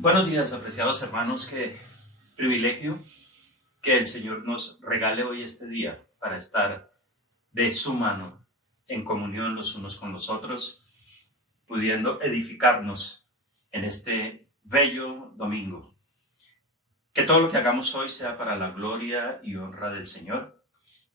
Buenos días, apreciados hermanos. Qué privilegio que el Señor nos regale hoy este día para estar de su mano en comunión los unos con los otros, pudiendo edificarnos en este bello domingo. Que todo lo que hagamos hoy sea para la gloria y honra del Señor,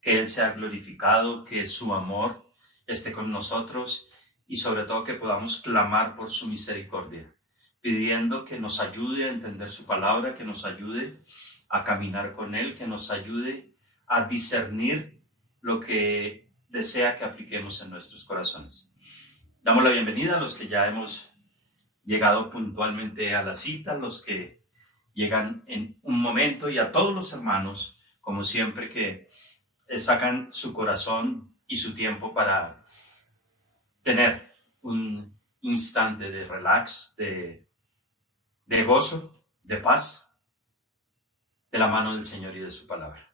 que Él sea glorificado, que su amor esté con nosotros y sobre todo que podamos clamar por su misericordia, pidiendo que nos ayude a entender su palabra, que nos ayude a caminar con Él, que nos ayude a discernir lo que desea que apliquemos en nuestros corazones. Damos la bienvenida a los que ya hemos llegado puntualmente a la cita, los que llegan en un momento, y a todos los hermanos, como siempre, que sacan su corazón y su tiempo para tener un instante de relax, de gozo, de paz, de la mano del Señor y de su palabra.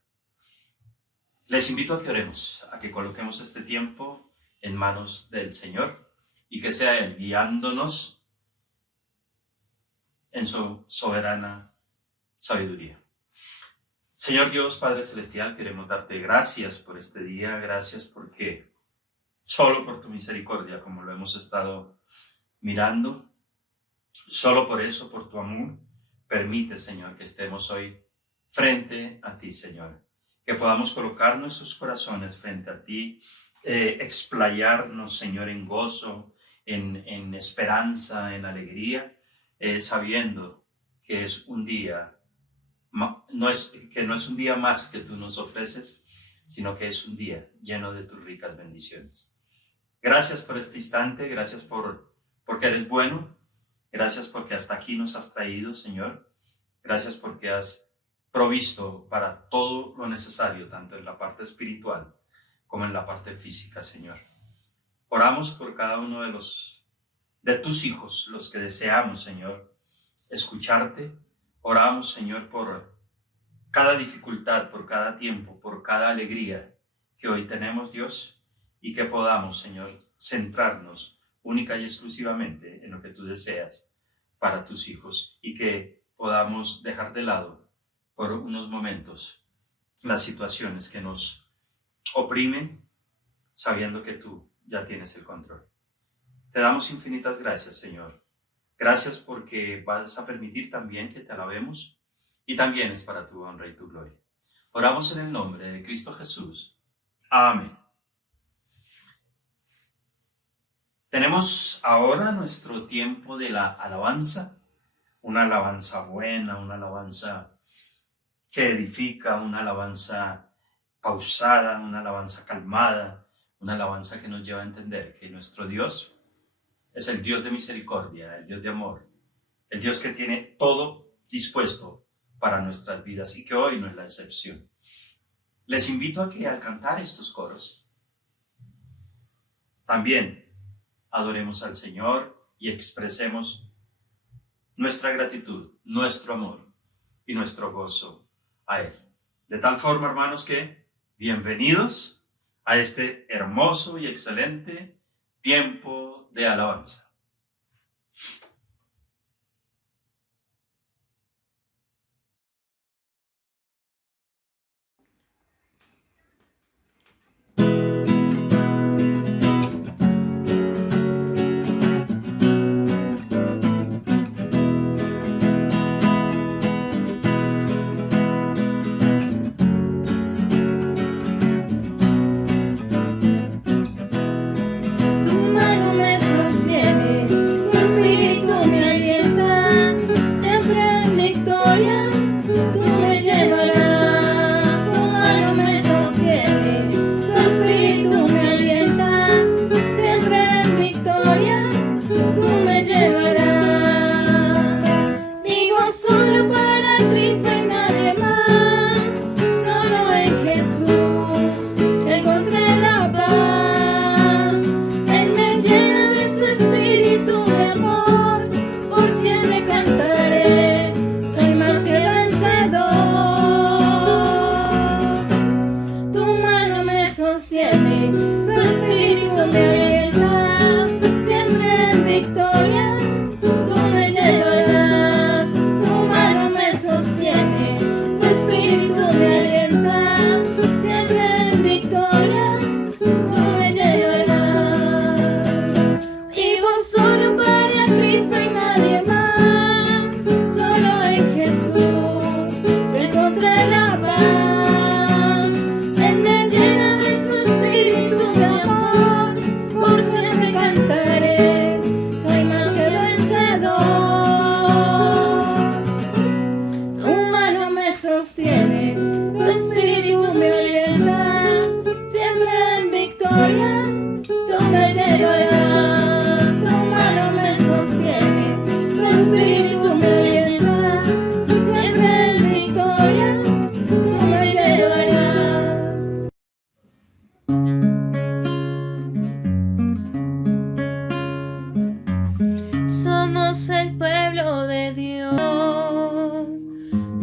Les invito a que oremos, a que coloquemos este tiempo en manos del Señor y que sea Él guiándonos en su soberana sabiduría. Señor Dios, Padre Celestial, queremos darte gracias por este día, gracias porque solo por tu misericordia, como lo hemos estado mirando, solo por eso, por tu amor, permite, Señor, que estemos hoy frente a ti, Señor. Que podamos colocar nuestros corazones frente a ti, explayarnos, Señor, en gozo, en esperanza, en alegría, sabiendo que es un día, no es un día más que tú nos ofreces, sino que es un día lleno de tus ricas bendiciones. Gracias por este instante, gracias porque eres bueno. Gracias porque hasta aquí nos has traído, Señor. Gracias porque has provisto para todo lo necesario, tanto en la parte espiritual como en la parte física, Señor. Oramos por cada uno de tus hijos, los que deseamos, Señor, escucharte. Oramos, Señor, por cada dificultad, por cada tiempo, por cada alegría que hoy tenemos, Dios, y que podamos, Señor, centrarnos única y exclusivamente en lo que tú deseas para tus hijos, y que podamos dejar de lado por unos momentos las situaciones que nos oprimen, sabiendo que tú ya tienes el control. Te damos infinitas gracias, Señor. Gracias porque vas a permitir también que te alabemos, y también es para tu honra y tu gloria. Oramos en el nombre de Cristo Jesús. Amén. Tenemos ahora nuestro tiempo de la alabanza, una alabanza buena, una alabanza que edifica, una alabanza pausada, una alabanza calmada, una alabanza que nos lleva a entender que nuestro Dios es el Dios de misericordia, el Dios de amor, el Dios que tiene todo dispuesto para nuestras vidas y que hoy no es la excepción. Les invito a que al cantar estos coros, también adoremos al Señor y expresemos nuestra gratitud, nuestro amor y nuestro gozo a Él. De tal forma, hermanos, que bienvenidos a este hermoso y excelente tiempo de alabanza. Tu mano me sostiene.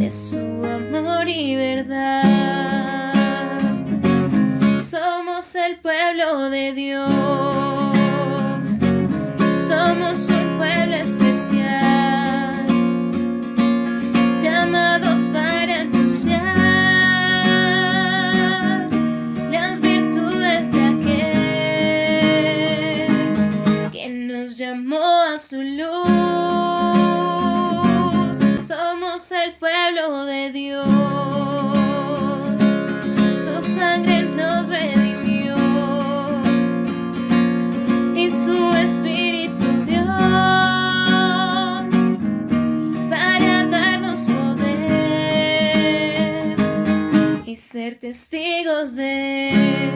de su amor y verdad. Somos el pueblo de Dios, somos un pueblo especial, llamados para anunciar las virtudes de aquel que nos llamó a su luz. Somos el pueblo de Dios, su sangre nos redimió y su espíritu dio para darnos poder y ser testigos de él.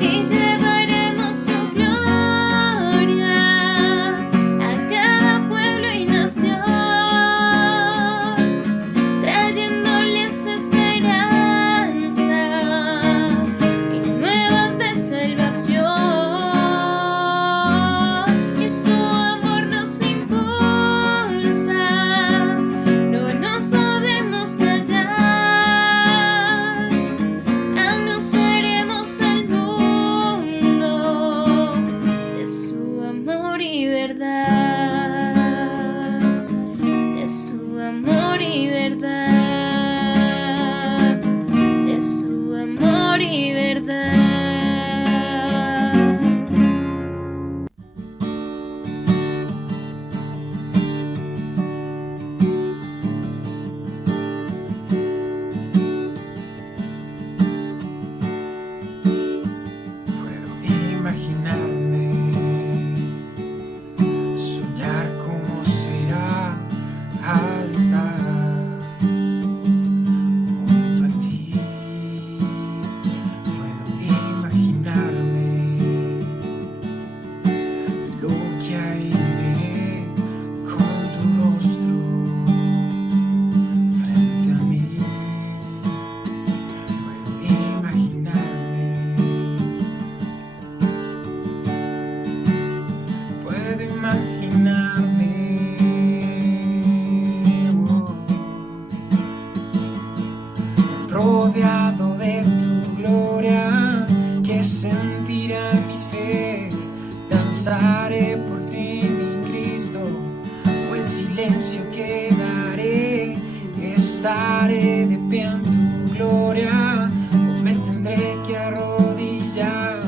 Y llevaremos su gloria a cada pueblo y nación, trayéndoles esperanza y nuevas de salvación. Y su amor nos impulsa, no nos podemos callar, anunciaremos al mundo de su amor y verdad, de su amor y verdad, de su amor y verdad. Puedo imaginarme, soñar cómo será al estar junto a ti. Puedo imaginarme lo que ahí veré con tu rostro frente a mí. Puedo imaginarme, puedo imaginarme, rodeado de tu gloria, que sentirá mi ser. Danzaré por ti, mi Cristo, o en silencio quedaré. Estaré de pie en tu gloria, o me tendré que arrodillar.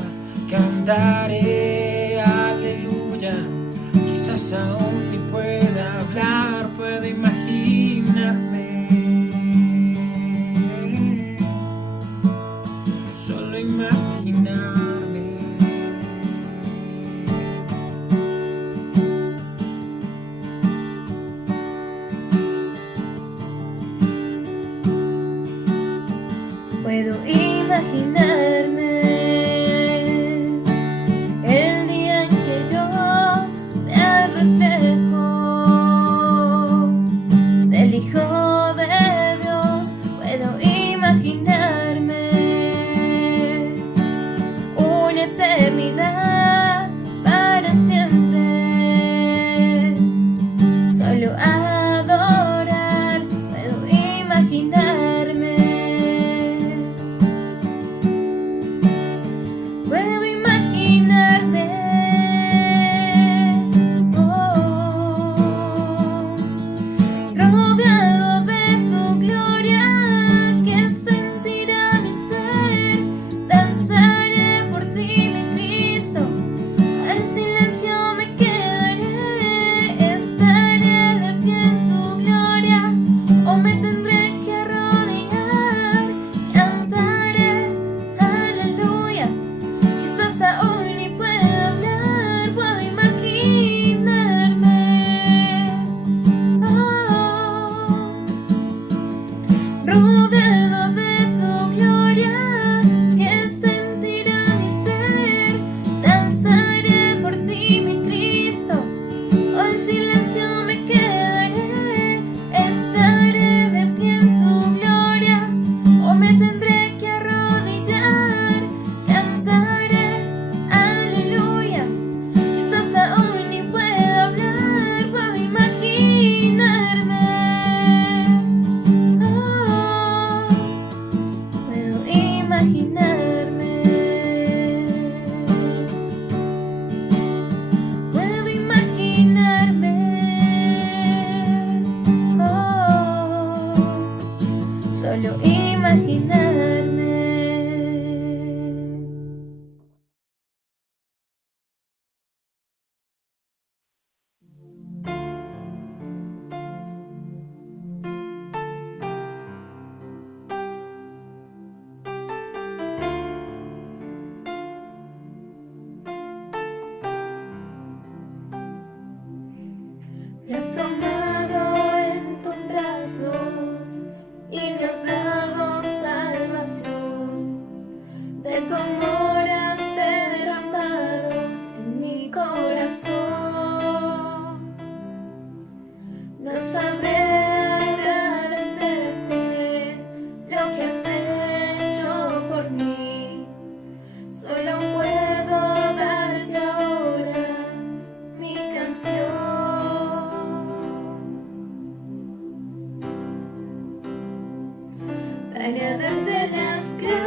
Cantaré aleluya, quizás aún ni pueda hablar. Puedo imaginarme, solo imaginarme. Puedo imaginarme el día en que yo vea el reflejo del Hijo de Dios. Puedo imaginarme una eternidad para siempre, solo adorar. Puedo imaginarme No sabré agradecerte lo que has hecho por mí. Solo puedo darte ahora mi canción. Para darte las gracias.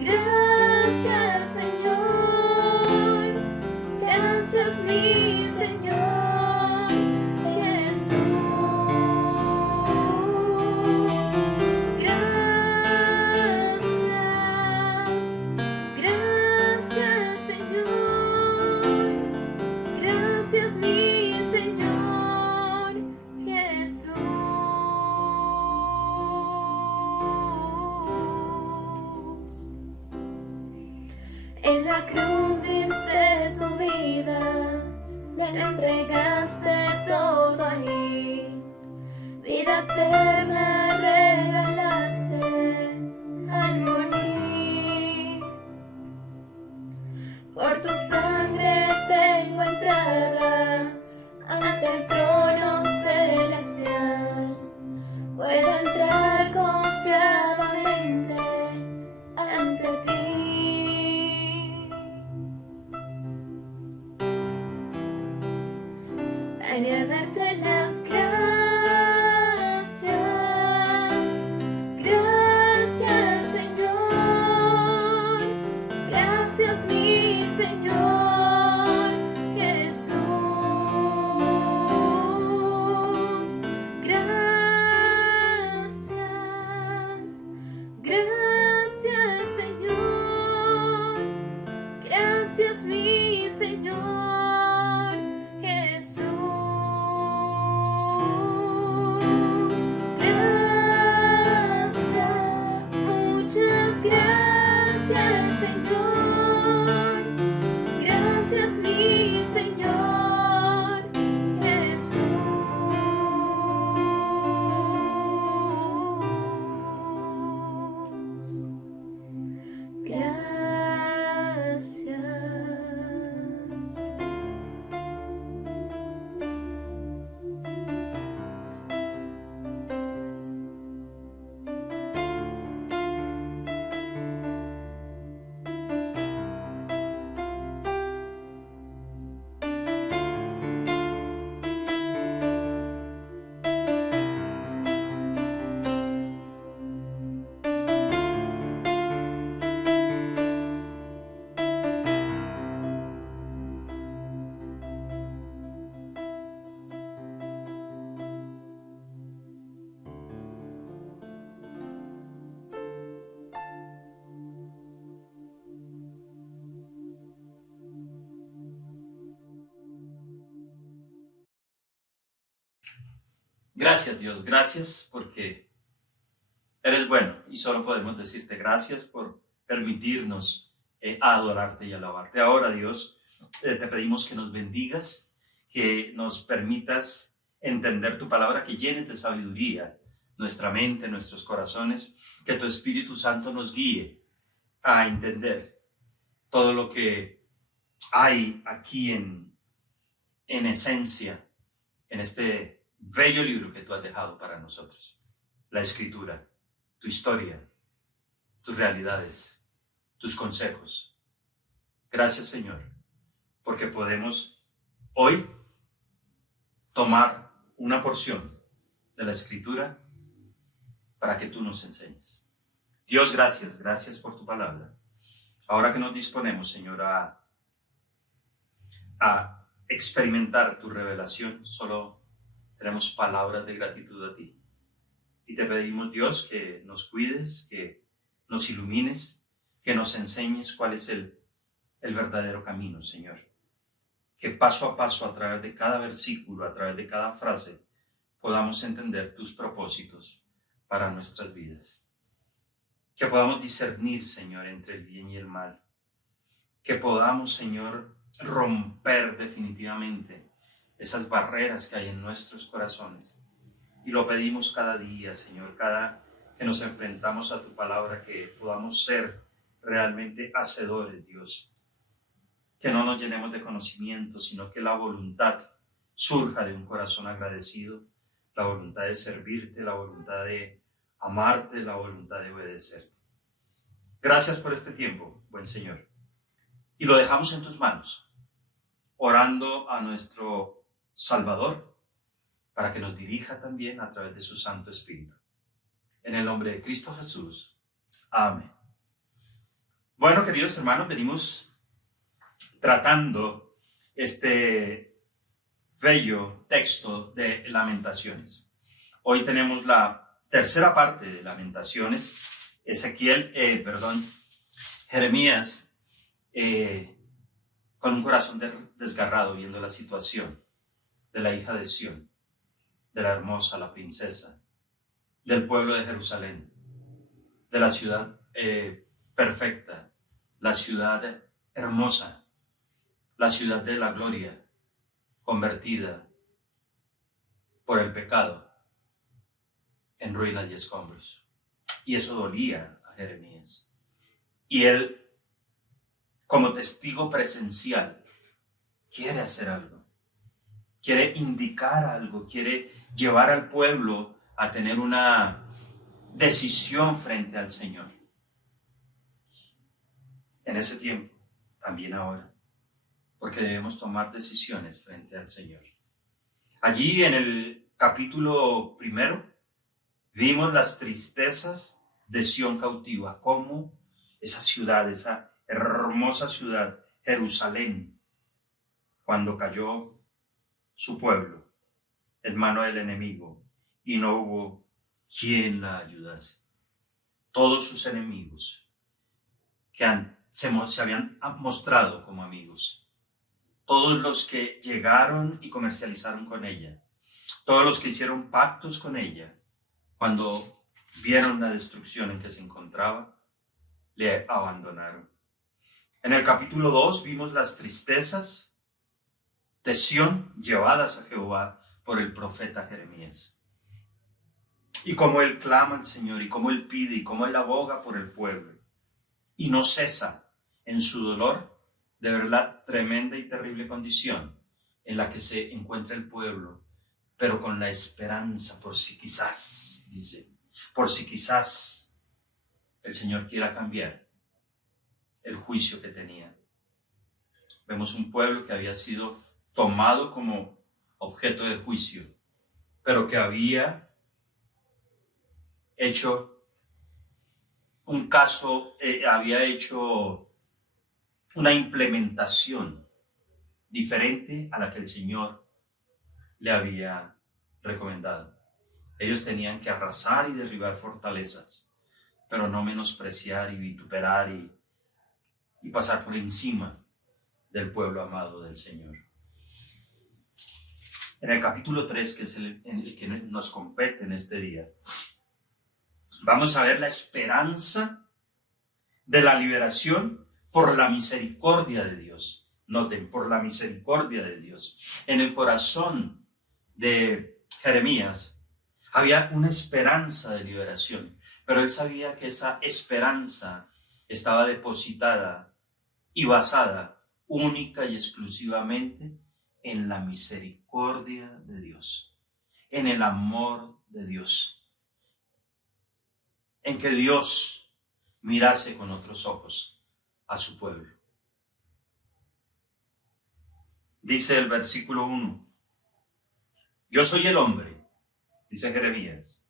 Gracias, Señor. Gracias, mi Señor Jesús. Gracias. Gracias, Señor. Gracias, mi Señor Jesús. En la cruz diste tu vida, me la entregaste todo ahí. Vida eterna regalaste al morir. Por tu sangre tengo entrada ante el trono celestial. Puedo entrar confiadamente ante ti. Para darte las gracias. Gracias, Señor. Gracias, mi Señor Jesús. Gracias. Gracias, Señor. Gracias, mi Señor Jesús. Gracias, muchas gracias, Señor. Gracias, mi Señor Jesús. Gracias. Gracias, Dios, gracias porque eres bueno y solo podemos decirte gracias por permitirnos adorarte y alabarte. Ahora, Dios, te pedimos que nos bendigas, que nos permitas entender tu palabra, que llenes de sabiduría nuestra mente, nuestros corazones, que tu Espíritu Santo nos guíe a entender todo lo que hay aquí en esencia, en este bello libro que tú has dejado para nosotros. La Escritura, tu historia, tus realidades, tus consejos. Gracias, Señor, porque podemos hoy tomar una porción de la Escritura para que tú nos enseñes. Dios, gracias, gracias por tu palabra. Ahora que nos disponemos, Señor, a experimentar tu revelación, solo tenemos palabras de gratitud a ti. Y te pedimos, Dios, que nos cuides, que nos ilumines, que nos enseñes cuál es el verdadero camino, Señor. Que paso a paso, a través de cada versículo, a través de cada frase, podamos entender tus propósitos para nuestras vidas. Que podamos discernir, Señor, entre el bien y el mal. Que podamos, Señor, romper definitivamente esas barreras que hay en nuestros corazones. Y lo pedimos cada día, Señor, cada que nos enfrentamos a tu palabra, que podamos ser realmente hacedores, Dios. que no nos llenemos de conocimiento, sino que la voluntad surja de un corazón agradecido, la voluntad de servirte, la voluntad de amarte, la voluntad de obedecerte. Gracias por este tiempo, buen Señor. Y lo dejamos en tus manos, orando a nuestro Salvador para que nos dirija también a través de su Santo Espíritu. En el nombre de Cristo Jesús. Amén. Bueno, queridos hermanos, venimos tratando este bello texto de Lamentaciones. Hoy tenemos la tercera parte de Lamentaciones. Jeremías, con un corazón desgarrado, viendo la situación de la hija de Sión, de la hermosa, la princesa, del pueblo de Jerusalén, de la ciudad perfecta, la ciudad hermosa, la ciudad de la gloria, convertida por el pecado en ruinas y escombros. Y eso dolía a Jeremías. Y él, como testigo presencial, quiere hacer algo, quiere indicar algo, quiere llevar al pueblo a tener una decisión frente al Señor. En ese tiempo, también ahora, porque debemos tomar decisiones frente al Señor. Allí en el capítulo 1 vimos las tristezas de Sión cautiva, como esa ciudad, esa hermosa ciudad, Jerusalén, cuando cayó su pueblo en mano del enemigo y no hubo quien la ayudase. Todos sus enemigos que se habían mostrado como amigos, todos los que llegaron y comercializaron con ella, todos los que hicieron pactos con ella, cuando vieron la destrucción en que se encontraba, le abandonaron. En el capítulo 2 vimos las tristezas de Sión llevadas a Jehová por el profeta Jeremías. Y cómo él clama al Señor, y cómo él pide, y cómo él aboga por el pueblo. Y no cesa en su dolor de ver la tremenda y terrible condición en la que se encuentra el pueblo, pero con la esperanza, por si quizás, dice, por si quizás el Señor quiera cambiar el juicio que tenía. Vemos un pueblo que había sido tomado como objeto de juicio, pero que había hecho un caso, había hecho una implementación diferente a la que el Señor le había recomendado. Ellos tenían que arrasar y derribar fortalezas, pero no menospreciar y vituperar y pasar por encima del pueblo amado del Señor. En el capítulo 3, que es en el que nos compete en este día, vamos a ver la esperanza de la liberación por la misericordia de Dios. Noten, por la misericordia de Dios. En el corazón de Jeremías había una esperanza de liberación, pero él sabía que esa esperanza estaba depositada y basada única y exclusivamente en la misericordia de Dios, en el amor de Dios, en que Dios mirase con otros ojos a su pueblo. Dice el versículo 1, yo soy el hombre, dice Jeremías,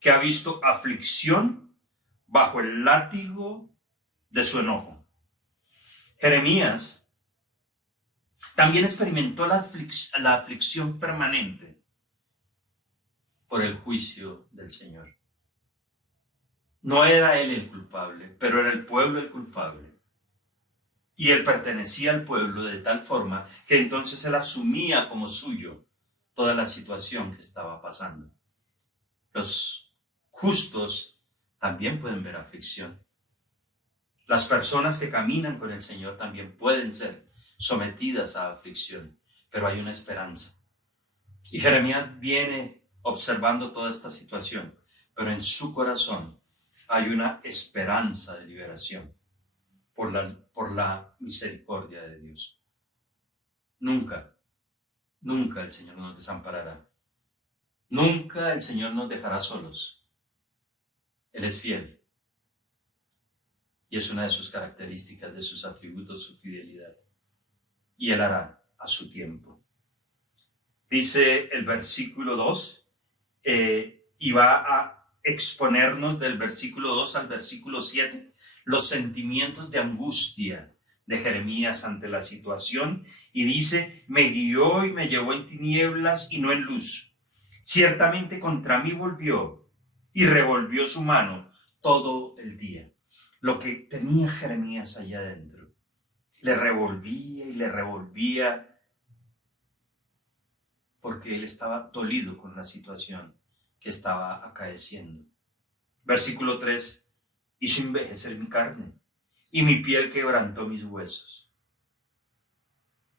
que ha visto aflicción bajo el látigo de su enojo. Jeremías también experimentó la aflicción permanente por el juicio del Señor. No era él el culpable, pero era el pueblo el culpable. Y él pertenecía al pueblo de tal forma que entonces él asumía como suyo toda la situación que estaba pasando. Los justos también pueden ver aflicción. Las personas que caminan con el Señor también pueden ser sometidas a aflicción, pero hay una esperanza. Y Jeremías viene observando toda esta situación, pero en su corazón hay una esperanza de liberación. por la misericordia de Dios. Nunca, nunca el Señor nos desamparará. Nunca el Señor nos dejará solos. Él es fiel. Y es una de sus características, de sus atributos, su fidelidad. Y Él hará a su tiempo. Dice el versículo 2, y va a exponernos del versículo 2 al versículo 7, los sentimientos de angustia de Jeremías ante la situación. Y dice, me guió y me llevó en tinieblas y no en luz. Ciertamente contra mí volvió y revolvió su mano todo el día. Lo que tenía Jeremías allá adentro, le revolvía y le revolvía, porque él estaba dolido con la situación que estaba acaeciendo. Versículo 3, hizo envejecer mi carne y mi piel quebrantó mis huesos.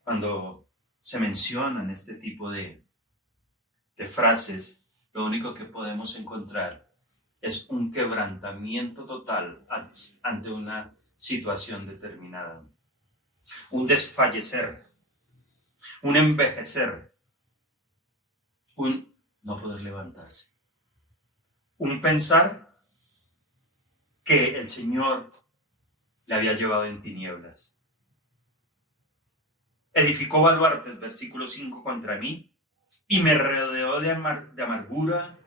Cuando se mencionan este tipo de frases, lo único que podemos encontrar es un quebrantamiento total ante una situación determinada. Un desfallecer, un envejecer, un no poder levantarse. Un pensar que el Señor le había llevado en tinieblas. Edificó baluartes, versículo 5, contra mí, y me rodeó de amargura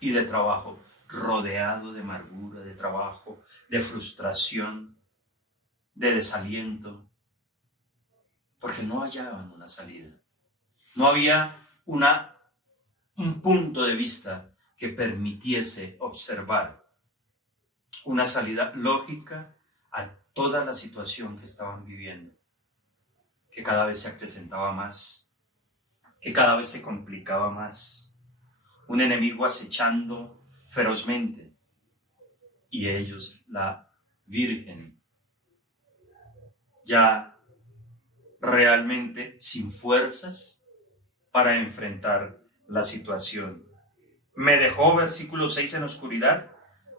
y de trabajo. Rodeado de amargura, de trabajo, de frustración, de desaliento, porque no hallaban una salida. No había un punto de vista que permitiese observar una salida lógica a toda la situación que estaban viviendo, que cada vez se acrecentaba más, que cada vez se complicaba más, un enemigo acechando ferozmente, y ellos, la Virgen, ya realmente sin fuerzas para enfrentar la situación. Me dejó, versículo 6, en oscuridad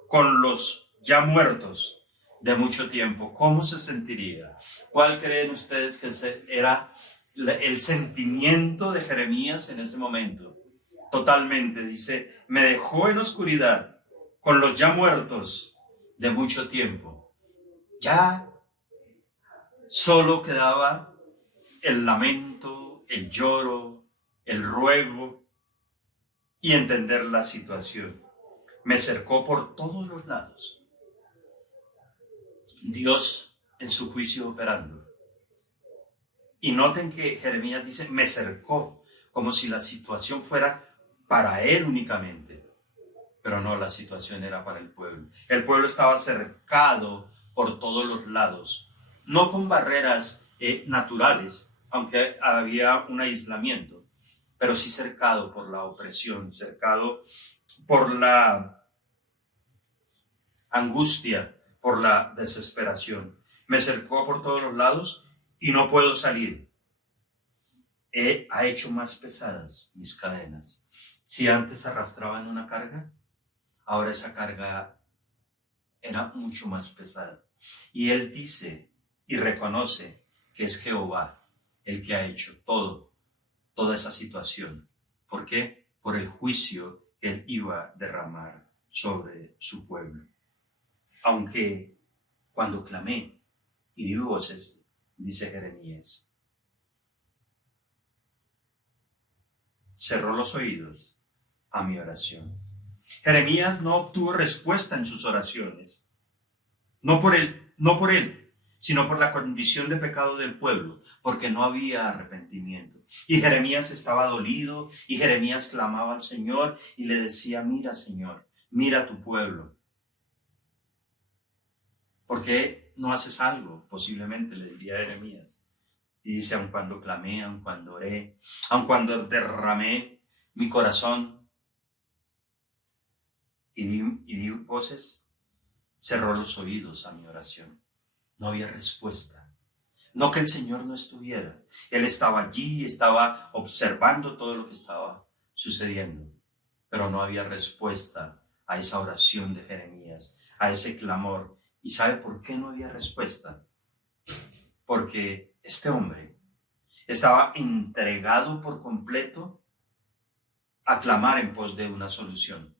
con los ya muertos de mucho tiempo. ¿Cómo se sentiría? ¿Cuál creen ustedes que era el sentimiento de Jeremías en ese momento? Totalmente, dice, me dejó en oscuridad con los ya muertos de mucho tiempo. Ya solo quedaba el lamento, el lloro, el ruego y entender la situación. Me cercó por todos los lados. Dios en su juicio operando. Y noten que Jeremías dice, me cercó, como si la situación fuera para él únicamente. Pero no, la situación era para el pueblo. El pueblo estaba cercado por todos los lados, no con barreras naturales, aunque había un aislamiento, pero sí cercado por la opresión, cercado por la angustia, por la desesperación. Me cercó por todos los lados y no puedo salir. Ha hecho más pesadas mis cadenas. Si antes arrastraban una carga, ahora esa carga era mucho más pesada. Y él dice y reconoce que es Jehová el que ha hecho toda esa situación. ¿Por qué? Por el juicio que él iba a derramar sobre su pueblo. Aunque cuando clamé y di voces, dice Jeremías, cerró los oídos a mi oración. Jeremías no obtuvo respuesta en sus oraciones, no por él, sino por la condición de pecado del pueblo, porque no había arrepentimiento. Y Jeremías estaba dolido, y Jeremías clamaba al Señor y le decía, mira, Señor, mira a tu pueblo. ¿Por qué no haces algo? Posiblemente le diría a Jeremías. Y dice, aun cuando clamé, aun cuando oré, aun cuando derramé mi corazón y di voces, cerró los oídos a mi oración. No había respuesta. No que el Señor no estuviera. Él estaba allí, estaba observando todo lo que estaba sucediendo, pero no había respuesta a esa oración de Jeremías, a ese clamor. ¿Y sabe por qué no había respuesta? porque este hombre estaba entregado por completo a clamar en pos de una solución,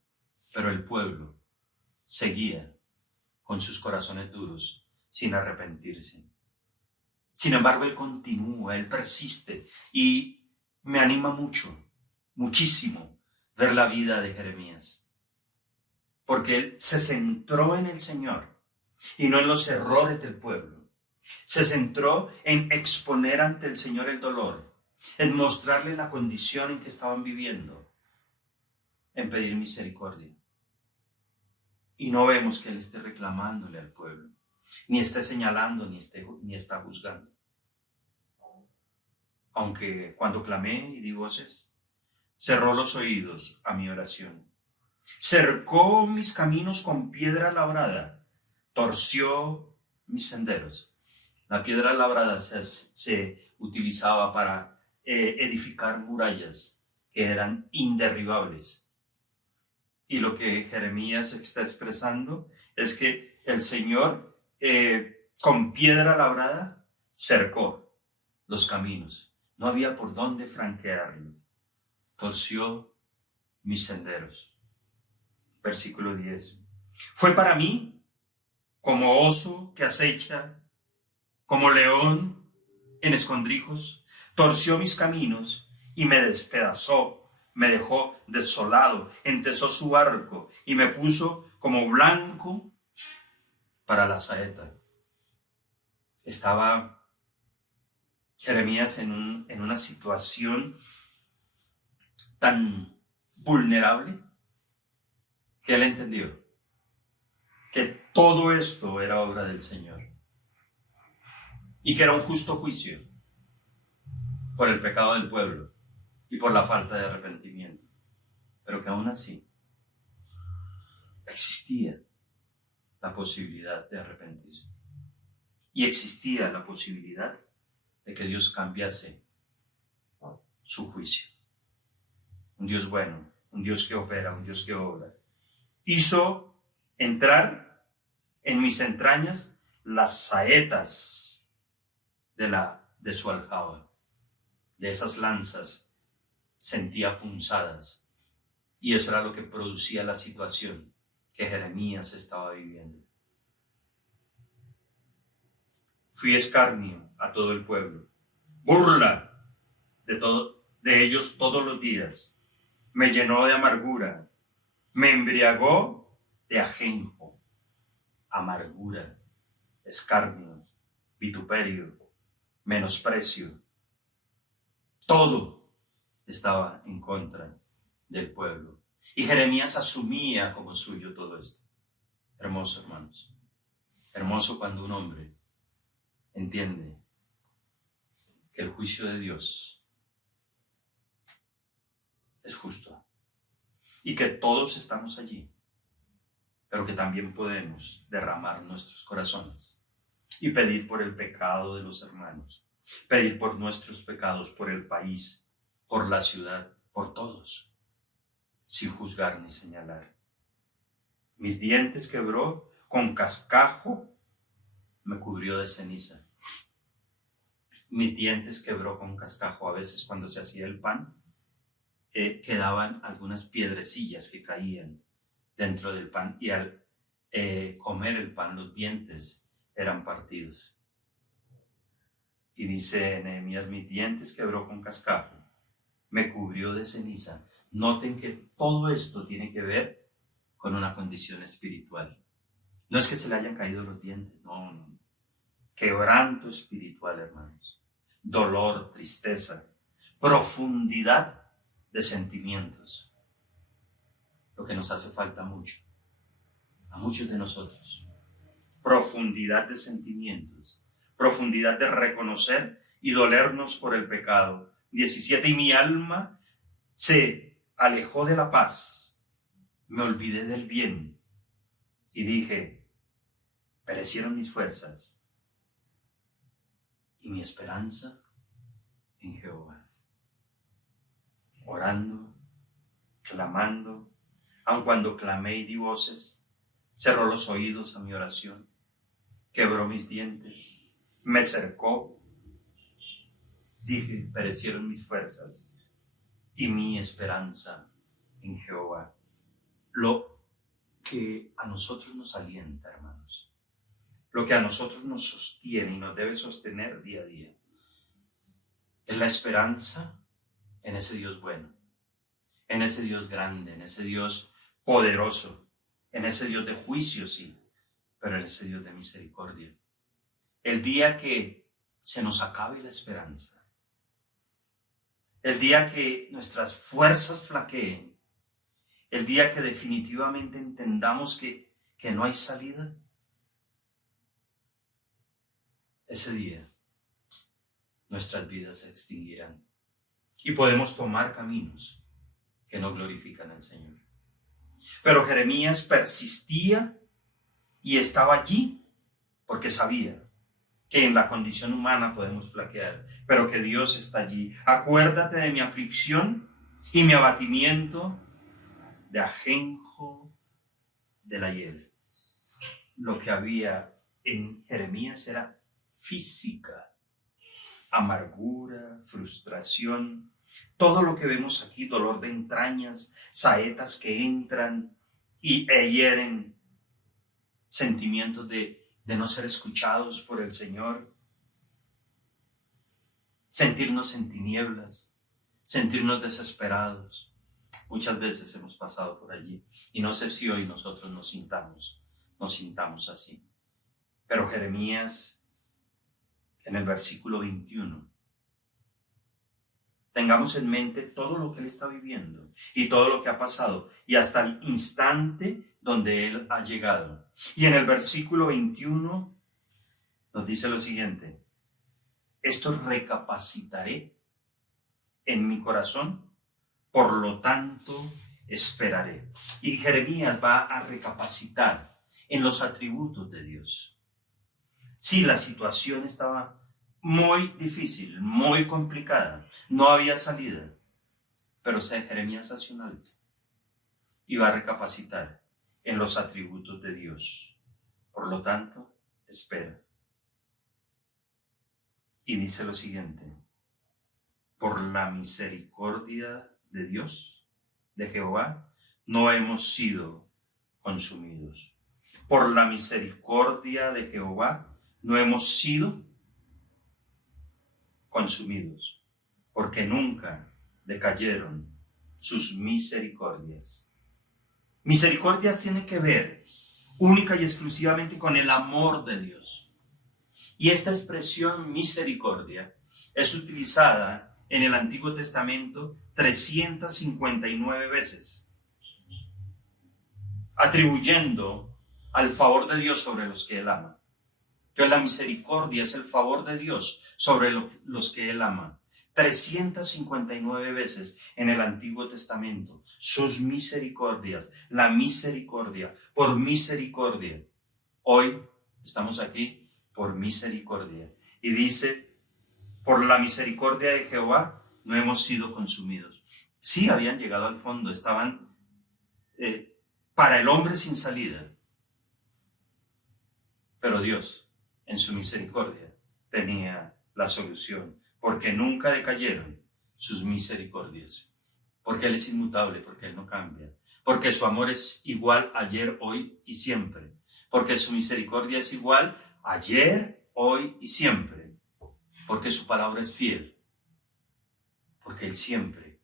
pero el pueblo seguía con sus corazones duros, sin arrepentirse. Sin embargo, él continúa, él persiste, y me anima mucho, muchísimo, ver la vida de Jeremías, porque él se centró en el Señor y no en los errores del pueblo. Se centró en exponer ante el Señor el dolor, en mostrarle la condición en que estaban viviendo, en pedir misericordia. Y no vemos que él esté reclamándole al pueblo, ni esté señalando, ni está juzgando. Aunque cuando clamé y di voces, cerró los oídos a mi oración. Cercó mis caminos con piedra labrada, torció mis senderos. La piedra labrada se utilizaba para edificar murallas que eran inderribables. Y lo que Jeremías está expresando es que el Señor con piedra labrada cercó los caminos. No había por dónde franquearlo. Torció mis senderos. Versículo 10. Fue para mí como oso que acecha, como león en escondrijos. Torció mis caminos y me despedazó. Me dejó desolado, entesó su arco y me puso como blanco para la saeta. Estaba Jeremías en una situación tan vulnerable que él entendió que todo esto era obra del Señor y que era un justo juicio por el pecado del pueblo y por la falta de arrepentimiento, pero que aún así existía la posibilidad de arrepentirse y existía la posibilidad de que Dios cambiase su juicio. Un Dios bueno, un Dios que opera, un Dios que obra. Hizo entrar en mis entrañas las saetas de su aljaba, de esas lanzas. Sentía punzadas, y eso era lo que producía la situación que Jeremías estaba viviendo. Fui escarnio a todo el pueblo, burla de ellos todos los días. Me llenó de amargura, me embriagó de ajenjo, amargura, escarnio, vituperio, menosprecio. Todo estaba en contra del pueblo. Y Jeremías asumía como suyo todo esto. Hermoso, hermanos. Hermoso cuando un hombre entiende que el juicio de Dios es justo. Y que todos estamos allí, pero que también podemos derramar nuestros corazones y pedir por el pecado de los hermanos. Pedir por nuestros pecados, por el país, por la ciudad, por todos, sin juzgar ni señalar. Mis dientes quebró, con cascajo me cubrió de ceniza. Mis dientes quebró con cascajo. A veces cuando se hacía el pan, quedaban algunas piedrecillas que caían dentro del pan, y al comer el pan los dientes eran partidos. Y dice Nehemías, mis dientes quebró con cascajo, me cubrió de ceniza. Noten que todo esto tiene que ver con una condición espiritual. No es que se le hayan caído los dientes, no. Quebranto espiritual, hermanos. Dolor, tristeza, profundidad de sentimientos. Lo que nos hace falta mucho, a muchos de nosotros. Profundidad de sentimientos, profundidad de reconocer y dolernos por el pecado. 17. Y mi alma se alejó de la paz, me olvidé del bien y dije, perecieron mis fuerzas y mi esperanza en Jehová. Orando, clamando, aun cuando clamé y di voces, cerró los oídos a mi oración, quebró mis dientes, me cercó. Dije, perecieron mis fuerzas y mi esperanza en Jehová. Lo que a nosotros nos alienta, hermanos, lo que a nosotros nos sostiene y nos debe sostener día a día, es la esperanza en ese Dios bueno, en ese Dios grande, en ese Dios poderoso, en ese Dios de juicio, sí, pero en ese Dios de misericordia. El día que se nos acabe la esperanza, el día que nuestras fuerzas flaqueen, el día que definitivamente entendamos que no hay salida, ese día nuestras vidas se extinguirán y podemos tomar caminos que no glorifican al Señor. Pero Jeremías persistía y estaba allí porque sabía que en la condición humana podemos flaquear, pero que Dios está allí. Acuérdate de mi aflicción y mi abatimiento, de ajenjo de la hiel. Lo que había en Jeremías era física, amargura, frustración, todo lo que vemos aquí, dolor de entrañas, saetas que entran y hieren, sentimientos de no ser escuchados por el Señor, sentirnos en tinieblas, sentirnos desesperados. Muchas veces hemos pasado por allí y no sé si hoy nosotros nos sintamos así. Pero Jeremías, en el versículo 21, tengamos en mente todo lo que él está viviendo y todo lo que ha pasado y hasta el instante donde él ha llegado. Y en el versículo 21 nos dice lo siguiente: esto recapacitaré en mi corazón, por lo tanto esperaré. Y Jeremías va a recapacitar en los atributos de Dios. Sí, la situación estaba muy difícil, muy complicada, no había salida, pero Jeremías hace un alto y va a recapacitar en los atributos de Dios. Por lo tanto, espera. Y dice lo siguiente: por la misericordia de Dios, de Jehová, no hemos sido consumidos. Por la misericordia de Jehová, no hemos sido consumidos, porque nunca decayeron sus misericordias. Misericordias tiene que ver única y exclusivamente con el amor de Dios. Y esta expresión misericordia es utilizada en el Antiguo Testamento 359 veces, atribuyendo al favor de Dios sobre los que Él ama. Entonces la misericordia es el favor de Dios sobre los que Él ama. 359 veces en el Antiguo Testamento, sus misericordias, la misericordia, por misericordia. Hoy estamos aquí por misericordia. Y dice, por la misericordia de Jehová no hemos sido consumidos. Sí, habían llegado al fondo, estaban para el hombre sin salida. Pero Dios, en su misericordia, tenía la solución, porque nunca decayeron sus misericordias, porque Él es inmutable, porque Él no cambia, porque su amor es igual ayer, hoy y siempre, porque su misericordia es igual ayer, hoy y siempre, porque su palabra es fiel, porque Él siempre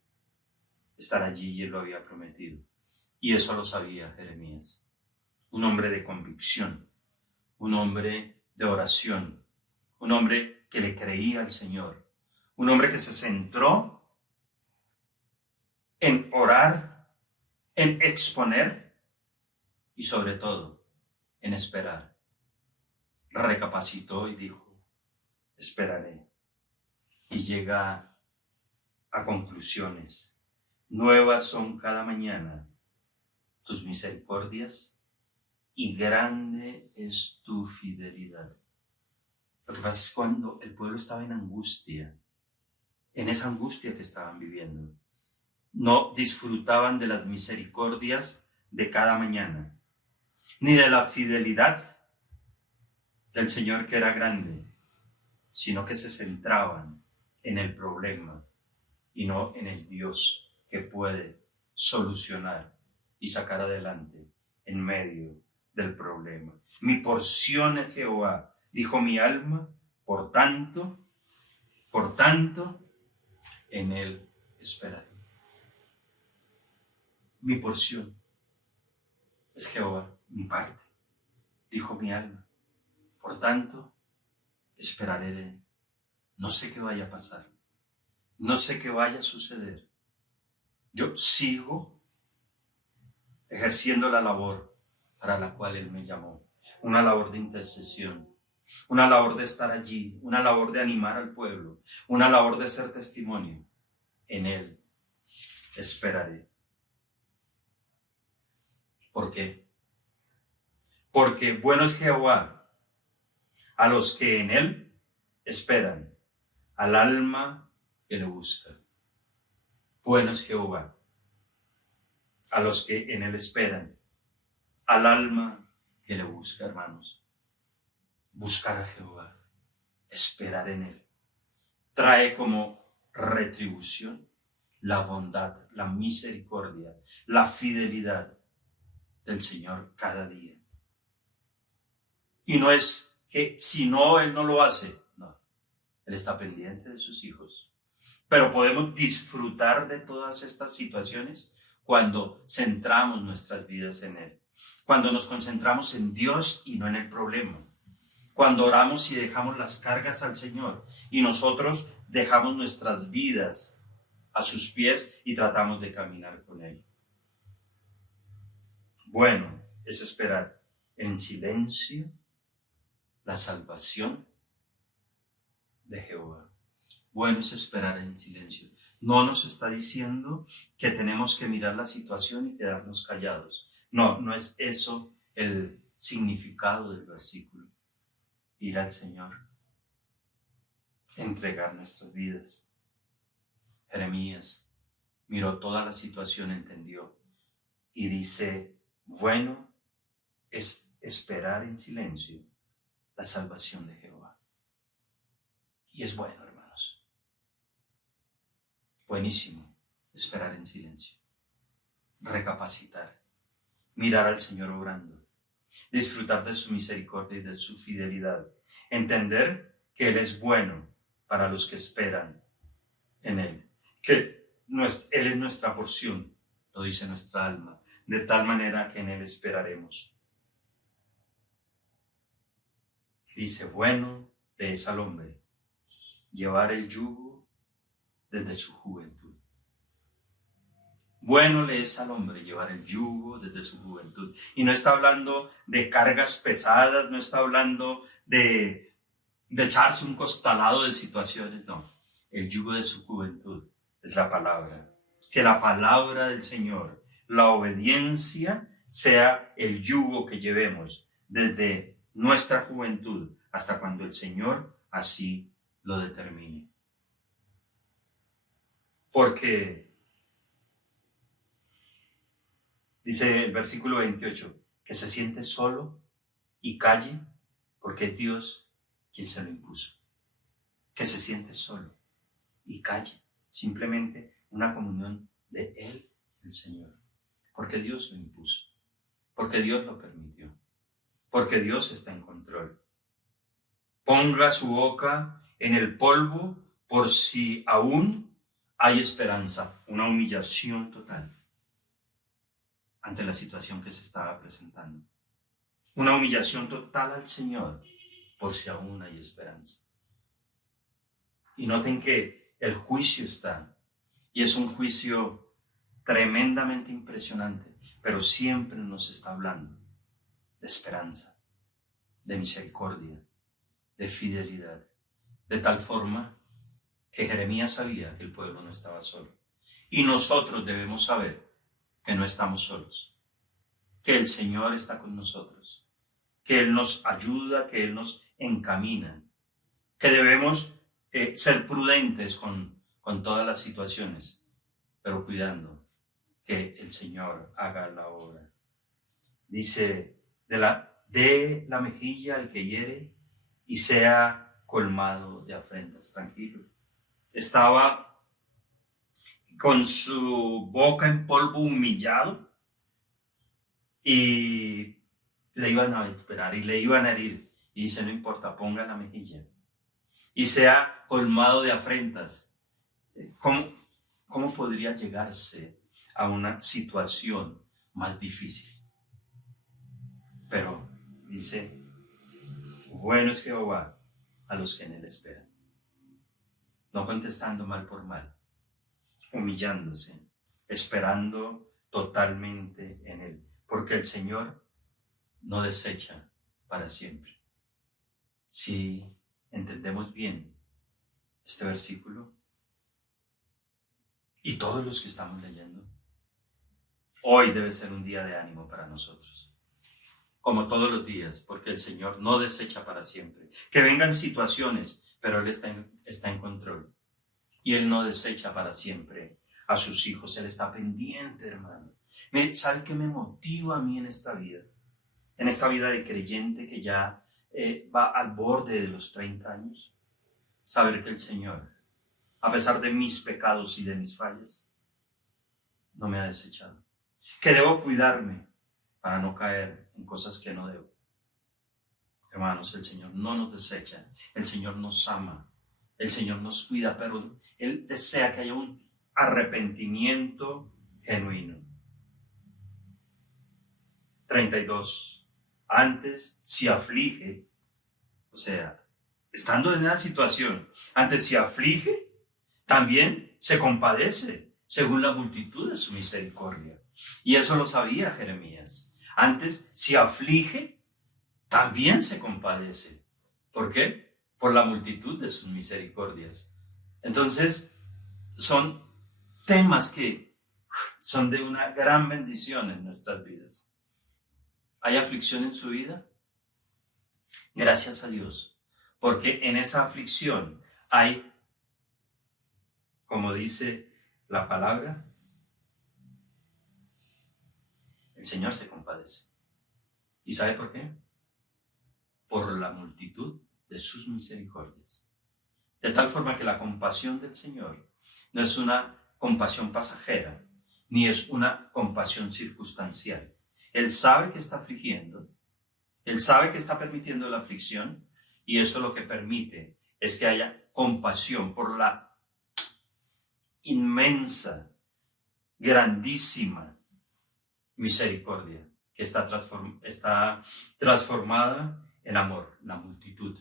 estará allí y Él lo había prometido. Y eso lo sabía Jeremías, un hombre de convicción, un hombre de oración, un hombre que le creía al Señor, un hombre que se centró en orar, en exponer y sobre todo en esperar. Recapacitó y dijo, esperaré. Y llega a conclusiones. Nuevas son cada mañana tus misericordias y grande es tu fidelidad. Lo que pasa es cuando el pueblo estaba en angustia, en esa angustia que estaban viviendo, no disfrutaban de las misericordias de cada mañana, ni de la fidelidad del Señor que era grande, sino que se centraban en el problema y no en el Dios que puede solucionar y sacar adelante en medio del problema. Mi porción es Jehová, dijo mi alma, por tanto, en él esperaré. Mi porción es Jehová, mi parte, dijo mi alma, por tanto, esperaré en él. No sé qué vaya a pasar, no sé qué vaya a suceder. Yo sigo ejerciendo la labor para la cual él me llamó, una labor de intercesión, una labor de estar allí, una labor de animar al pueblo, una labor de ser testimonio. En él esperaré. ¿Por qué? Porque bueno es Jehová a los que en él esperan, al alma que le busca. Bueno es Jehová a los que en él esperan, al alma que le busca, hermanos. Buscar a Jehová, esperar en él, trae como retribución la bondad, la misericordia, la fidelidad del Señor cada día. Y no es que si no, él no lo hace, no, él está pendiente de sus hijos. Pero podemos disfrutar de todas estas situaciones cuando centramos nuestras vidas en él, cuando nos concentramos en Dios y no en el problema, cuando oramos y dejamos las cargas al Señor y nosotros dejamos nuestras vidas a sus pies y tratamos de caminar con él. Bueno es esperar en silencio la salvación de Jehová. Bueno es esperar en silencio. No nos está diciendo que tenemos que mirar la situación y quedarnos callados. No, no es eso el significado del versículo. Ir al Señor, entregar nuestras vidas. Jeremías miró toda la situación, entendió y dice, bueno es esperar en silencio la salvación de Jehová. Y es bueno, hermanos. Buenísimo esperar en silencio, recapacitar, mirar al Señor obrando, disfrutar de su misericordia y de su fidelidad, entender que Él es bueno para los que esperan en Él, que Él es nuestra porción, lo dice nuestra alma, de tal manera que en Él esperaremos. Dice, bueno le es al hombre llevar el yugo desde su juventud. Bueno le es al hombre llevar el yugo desde su juventud. Y no está hablando de cargas pesadas, no está hablando de echarse un costalado de situaciones, no. El yugo de su juventud es la palabra. Que la palabra del Señor, la obediencia, sea el yugo que llevemos desde nuestra juventud hasta cuando el Señor así lo determine. Porque dice el versículo 28, que se siente solo y calle porque es Dios quien se lo impuso. Que se siente solo y calle, simplemente una comunión de Él, el Señor. Porque Dios lo impuso, porque Dios lo permitió, porque Dios está en control. Ponga su boca en el polvo por si aún hay esperanza, una humillación total ante la situación que se estaba presentando. Una humillación total al Señor por si aún hay esperanza. Y noten que el juicio está, y es un juicio tremendamente impresionante, pero siempre nos está hablando de esperanza, de misericordia, de fidelidad, de tal forma que Jeremías sabía que el pueblo no estaba solo. Y nosotros debemos saber que no estamos solos, que el Señor está con nosotros, que Él nos ayuda, que Él nos encamina, que debemos ser prudentes con todas las situaciones, pero cuidando que el Señor haga la obra. Dice, de la mejilla al que hiere y sea colmado de afrentas, tranquilo. Estaba con su boca en polvo, humillado, y le iban a esperar y le iban a herir. Y dice, no importa, ponga la mejilla y sea colmado de afrentas. ¿Cómo podría llegarse a una situación más difícil? Pero dice, bueno es Jehová a los que en él esperan. No contestando mal por mal, humillándose, esperando totalmente en él, porque el Señor no desecha para siempre. Si entendemos bien este versículo y todos los que estamos leyendo, hoy debe ser un día de ánimo para nosotros, como todos los días, porque el Señor no desecha para siempre. Que vengan situaciones, pero Él está en control. Y Él no desecha para siempre a sus hijos. Él está pendiente, hermano. ¿Sabe qué me motiva a mí en esta vida? En esta vida de creyente que ya va al borde de los 30 años. Saber que el Señor, a pesar de mis pecados y de mis fallas, no me ha desechado. Que debo cuidarme para no caer en cosas que no debo. Hermanos, el Señor no nos desecha, el Señor nos ama, el Señor nos cuida, pero Él desea que haya un arrepentimiento genuino. 32. Antes, si aflige, o sea, estando en esa situación, antes si aflige, también se compadece, según la multitud de su misericordia. Y eso lo sabía Jeremías. Antes, si aflige, también se compadece. ¿Por qué? Por la multitud de sus misericordias. Entonces, son temas que son de una gran bendición en nuestras vidas. ¿Hay aflicción en su vida? Gracias a Dios, porque en esa aflicción hay, como dice la palabra, el Señor se compadece. ¿Y sabe por qué? Por la multitud de sus misericordias. De tal forma que la compasión del Señor no es una compasión pasajera, ni es una compasión circunstancial. Él sabe que está afligiendo, Él sabe que está permitiendo la aflicción, y eso lo que permite es que haya compasión por la inmensa, grandísima misericordia que está transformada en amor, la multitud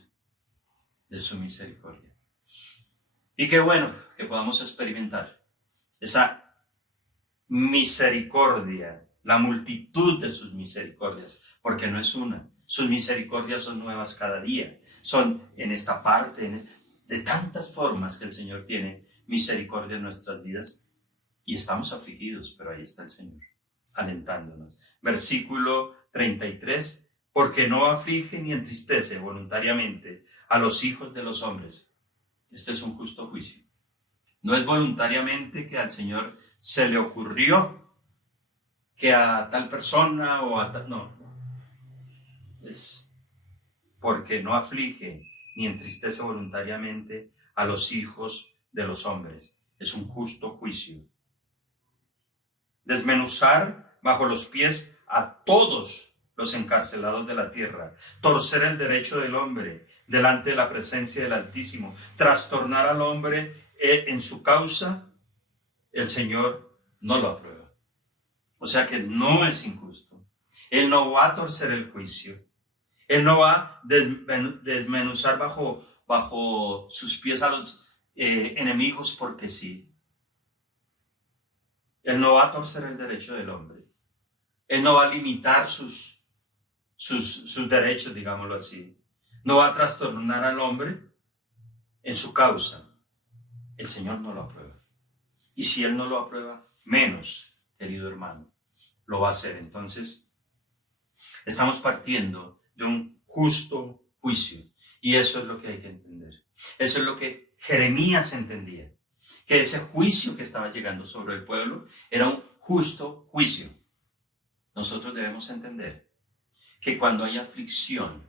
de su misericordia. Y qué bueno que podamos experimentar esa misericordia, la multitud de sus misericordias, porque no es una. Sus misericordias son nuevas cada día. Son en esta parte, de tantas formas que el Señor tiene misericordia en nuestras vidas. Y estamos afligidos, pero ahí está el Señor, alentándonos. Versículo 33, porque no aflige ni entristece voluntariamente a los hijos de los hombres. Este es un justo juicio. No es voluntariamente que al Señor se le ocurrió que a tal persona o a tal... No. Es porque no aflige ni entristece voluntariamente a los hijos de los hombres. Es un justo juicio. Desmenuzar bajo los pies a todos los encarcelados de la tierra, torcer el derecho del hombre delante de la presencia del Altísimo, trastornar al hombre en su causa, el Señor no lo aprueba. O sea que no es injusto. Él no va a torcer el juicio. Él no va a desmenuzar bajo sus pies a los enemigos porque sí. Él no va a torcer el derecho del hombre. Él no va a limitar sus derechos, digámoslo así. No va a trastornar al hombre en su causa. El Señor no lo aprueba. Y si Él no lo aprueba, menos, querido hermano, lo va a hacer. Entonces, estamos partiendo de un justo juicio. Y eso es lo que hay que entender. Eso es lo que Jeremías entendía. Que ese juicio que estaba llegando sobre el pueblo era un justo juicio. Nosotros debemos entender que cuando hay aflicción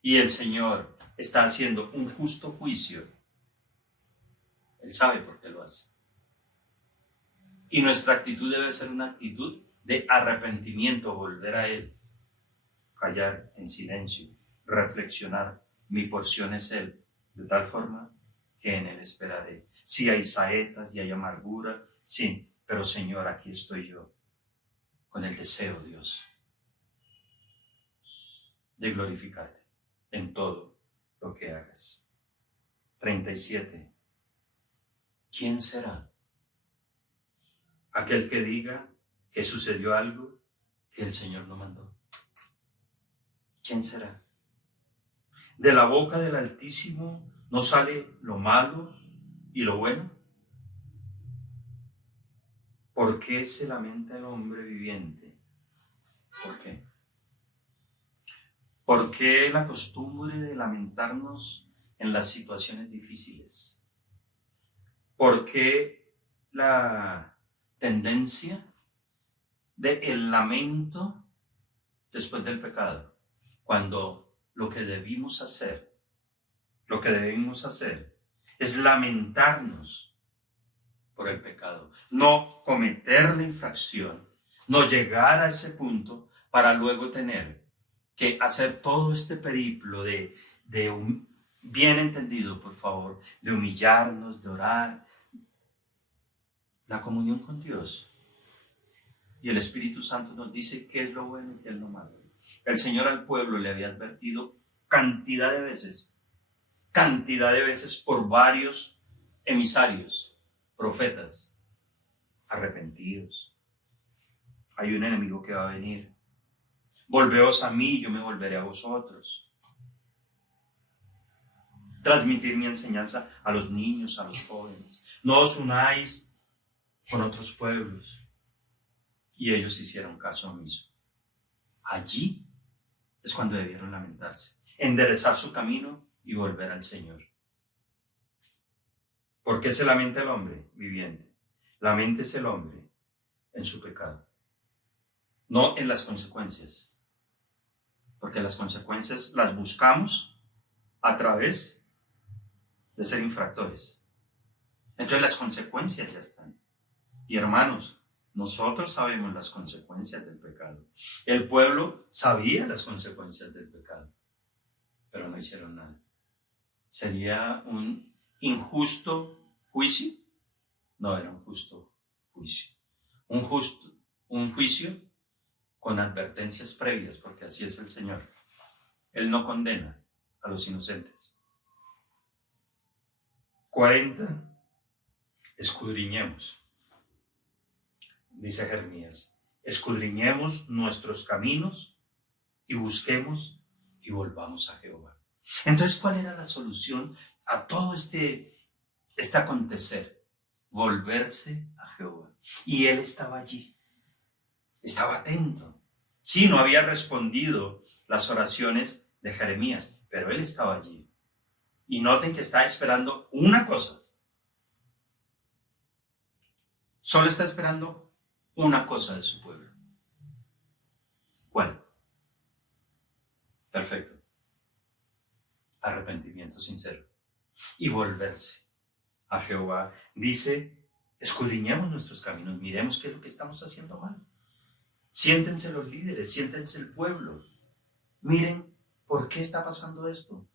y el Señor está haciendo un justo juicio, Él sabe por qué lo hace. Y nuestra actitud debe ser una actitud de arrepentimiento, volver a Él, callar en silencio, reflexionar. Mi porción es Él, de tal forma que en Él esperaré. Si hay saetas y hay amargura, sí, pero Señor, aquí estoy yo, con el deseo, Dios, de glorificarte en todo lo que hagas. 37. ¿Quién será aquel que diga que sucedió algo que el Señor no mandó? ¿Quién será? De la boca del Altísimo no sale lo malo y lo bueno. ¿Por qué se lamenta el hombre viviente? ¿Por qué? ¿Por qué la costumbre de lamentarnos en las situaciones difíciles? ¿Por qué la tendencia del lamento después del pecado? Cuando lo que debimos hacer es lamentarnos por el pecado, no cometer la infracción, no llegar a ese punto para luego tener que hacer todo este periplo bien entendido, por favor, de humillarnos, de orar, la comunión con Dios. Y el Espíritu Santo nos dice qué es lo bueno y qué es lo malo. El Señor al pueblo le había advertido cantidad de veces por varios emisarios, profetas, arrepentidos. Hay un enemigo que va a venir. Volveos a mí, yo me volveré a vosotros. Transmitir mi enseñanza a los niños, a los jóvenes. No os unáis con otros pueblos. Y ellos hicieron caso omiso. Allí es cuando debieron lamentarse, enderezar su camino y volver al Señor. ¿Por qué se lamenta el hombre viviente? Laméntese el hombre en su pecado, no en las consecuencias, porque las consecuencias las buscamos a través de ser infractores. Entonces las consecuencias ya están. Y hermanos, nosotros sabemos las consecuencias del pecado. El pueblo sabía las consecuencias del pecado, pero no hicieron nada. ¿Sería un injusto juicio? No era un justo juicio. Un juicio con advertencias previas, porque así es el Señor. Él no condena a los inocentes. 40. Escudriñemos. Dice Jeremías, escudriñemos nuestros caminos y busquemos y volvamos a Jehová. Entonces, ¿cuál era la solución a todo este acontecer? Volverse a Jehová. Y él estaba allí, estaba atento. Sí, no había respondido las oraciones de Jeremías, pero él estaba allí. Y noten que está esperando una cosa. Solo está esperando una cosa de su pueblo. ¿Cuál? Perfecto. Arrepentimiento sincero. Y volverse a Jehová. Dice, escudriñemos nuestros caminos, miremos qué es lo que estamos haciendo mal. Siéntense los líderes, siéntense el pueblo. Miren por qué está pasando esto.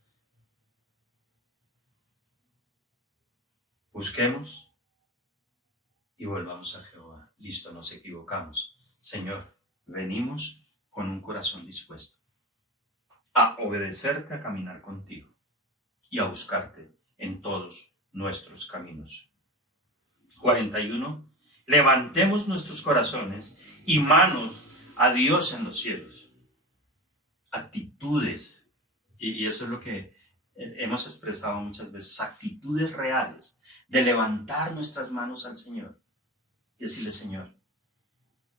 Busquemos y volvamos a Jehová. Listo, nos equivocamos. Señor, venimos con un corazón dispuesto a obedecerte, a caminar contigo y a buscarte en todos nuestros caminos. 41. Levantemos nuestros corazones y manos a Dios en los cielos. Actitudes, y eso es lo que hemos expresado muchas veces, actitudes reales de levantar nuestras manos al Señor y decirle, Señor,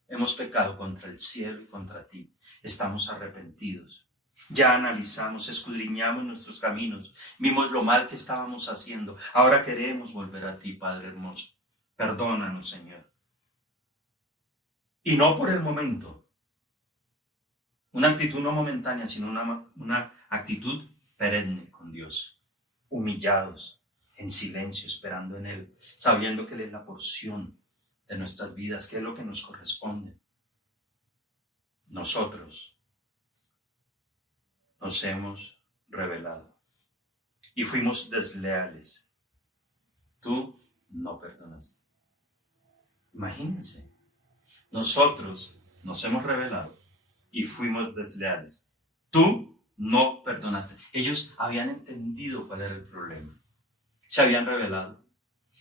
hemos pecado contra el cielo y contra ti, estamos arrepentidos, ya analizamos, escudriñamos nuestros caminos, vimos lo mal que estábamos haciendo, ahora queremos volver a ti, Padre hermoso, perdónanos, Señor. Y no por el momento, una actitud no momentánea, sino una actitud perenne con Dios, humillados, en silencio, esperando en Él, sabiendo que Él es la porción de nuestras vidas, que es lo que nos corresponde. Nosotros nos hemos rebelado y fuimos desleales. Tú no perdonaste. Imagínense, nosotros nos hemos rebelado y fuimos desleales. Tú no perdonaste. Ellos habían entendido cuál era el problema. Se habían rebelado,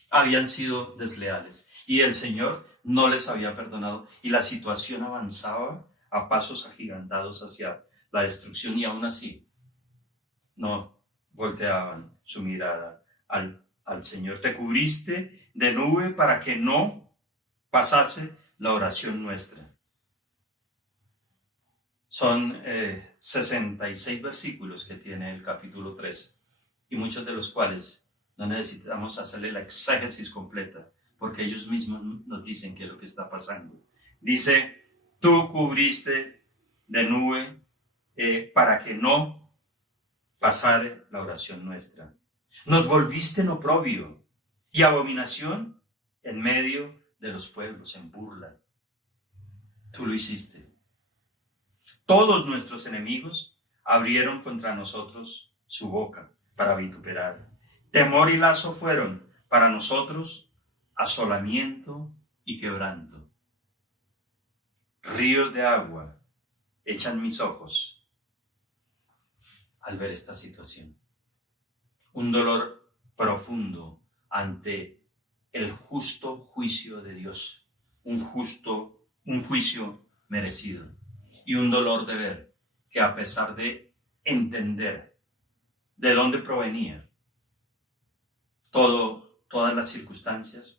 habían sido desleales y el Señor no les había perdonado y la situación avanzaba a pasos agigantados hacia la destrucción y aún así no volteaban su mirada al Señor. Te cubriste de nube para que no pasase la oración nuestra. Son 66 versículos que tiene el capítulo 3 y muchos de los cuales no necesitamos hacerle la exégesis completa porque ellos mismos nos dicen qué es lo que está pasando. Dice, tú cubriste de nube para que no pasare la oración nuestra. Nos volviste en oprobio y abominación en medio de los pueblos, en burla. Tú lo hiciste. Todos nuestros enemigos abrieron contra nosotros su boca para vituperar. Temor y lazo fueron para nosotros asolamiento y quebranto. Ríos de agua echan mis ojos al ver esta situación. Un dolor profundo ante el justo juicio de Dios. Un juicio merecido. Y un dolor de ver que a pesar de entender de dónde provenía todas las circunstancias,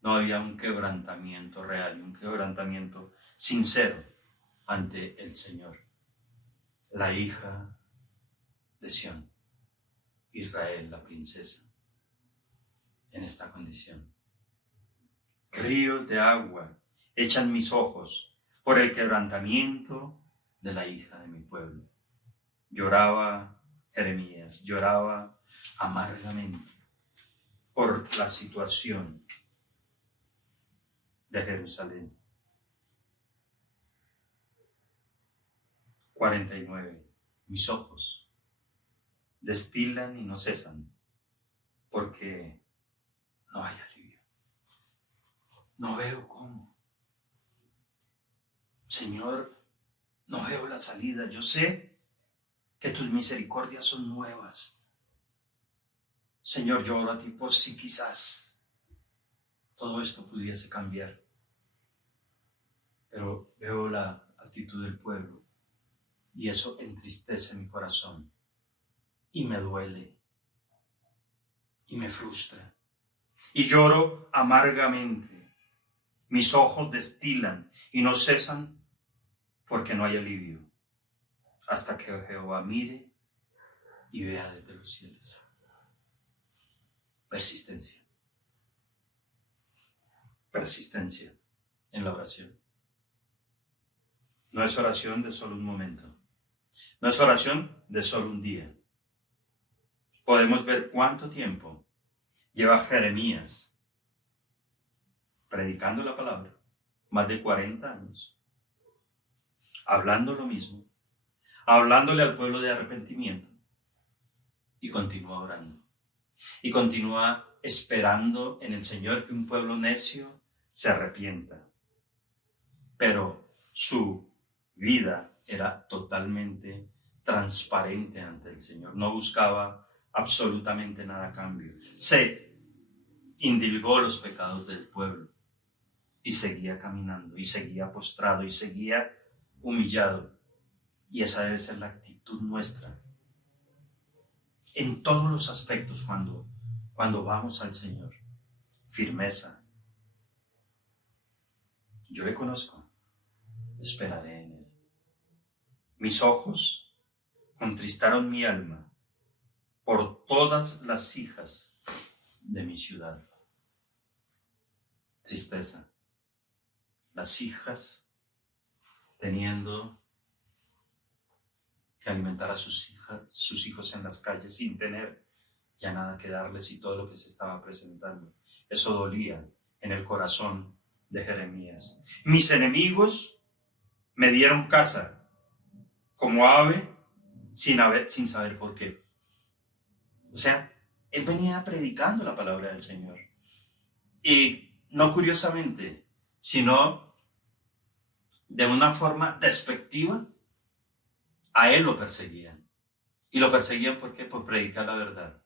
no había un quebrantamiento real, un quebrantamiento sincero ante el Señor. La hija de Sión, Israel, la princesa, en esta condición. Ríos de agua echan mis ojos por el quebrantamiento de la hija de mi pueblo. Lloraba Jeremías, lloraba amargamente por la situación de Jerusalén. 49. Mis ojos destilan y no cesan, porque no hay alivio. No veo cómo. Señor, no veo la salida. Yo sé que tus misericordias son nuevas. Señor, yo oro a ti por si quizás todo esto pudiese cambiar. Pero veo la actitud del pueblo y eso entristece mi corazón y me duele y me frustra y lloro amargamente. Mis ojos destilan y no cesan porque no hay alivio hasta que Jehová mire y vea desde los cielos. Persistencia. Persistencia en la oración. No es oración de solo un momento. No es oración de solo un día. Podemos ver cuánto tiempo lleva Jeremías predicando la palabra. Más de 40 años. Hablando lo mismo. Hablándole al pueblo de arrepentimiento. Y continúa orando. Y continúa esperando en el Señor que un pueblo necio se arrepienta. Pero su vida era totalmente transparente ante el Señor. No buscaba absolutamente nada a cambio. Se indilgó los pecados del pueblo y seguía caminando, y seguía postrado, y seguía humillado. Y esa debe ser la actitud nuestra en todos los aspectos cuando vamos al Señor. Firmeza. Yo le conozco, esperaré en Él. Mis ojos contristaron mi alma por todas las hijas de mi ciudad. Tristeza. Las hijas teniendo que alimentara a sus hijos en las calles sin tener ya nada que darles y todo lo que se estaba presentando. Eso dolía en el corazón de Jeremías. Mis enemigos me dieron caza como ave sin saber por qué. O sea, él venía predicando la palabra del Señor. Y no curiosamente, sino de una forma despectiva, a él lo perseguían. Y lo perseguían ¿por qué? Por predicar la verdad,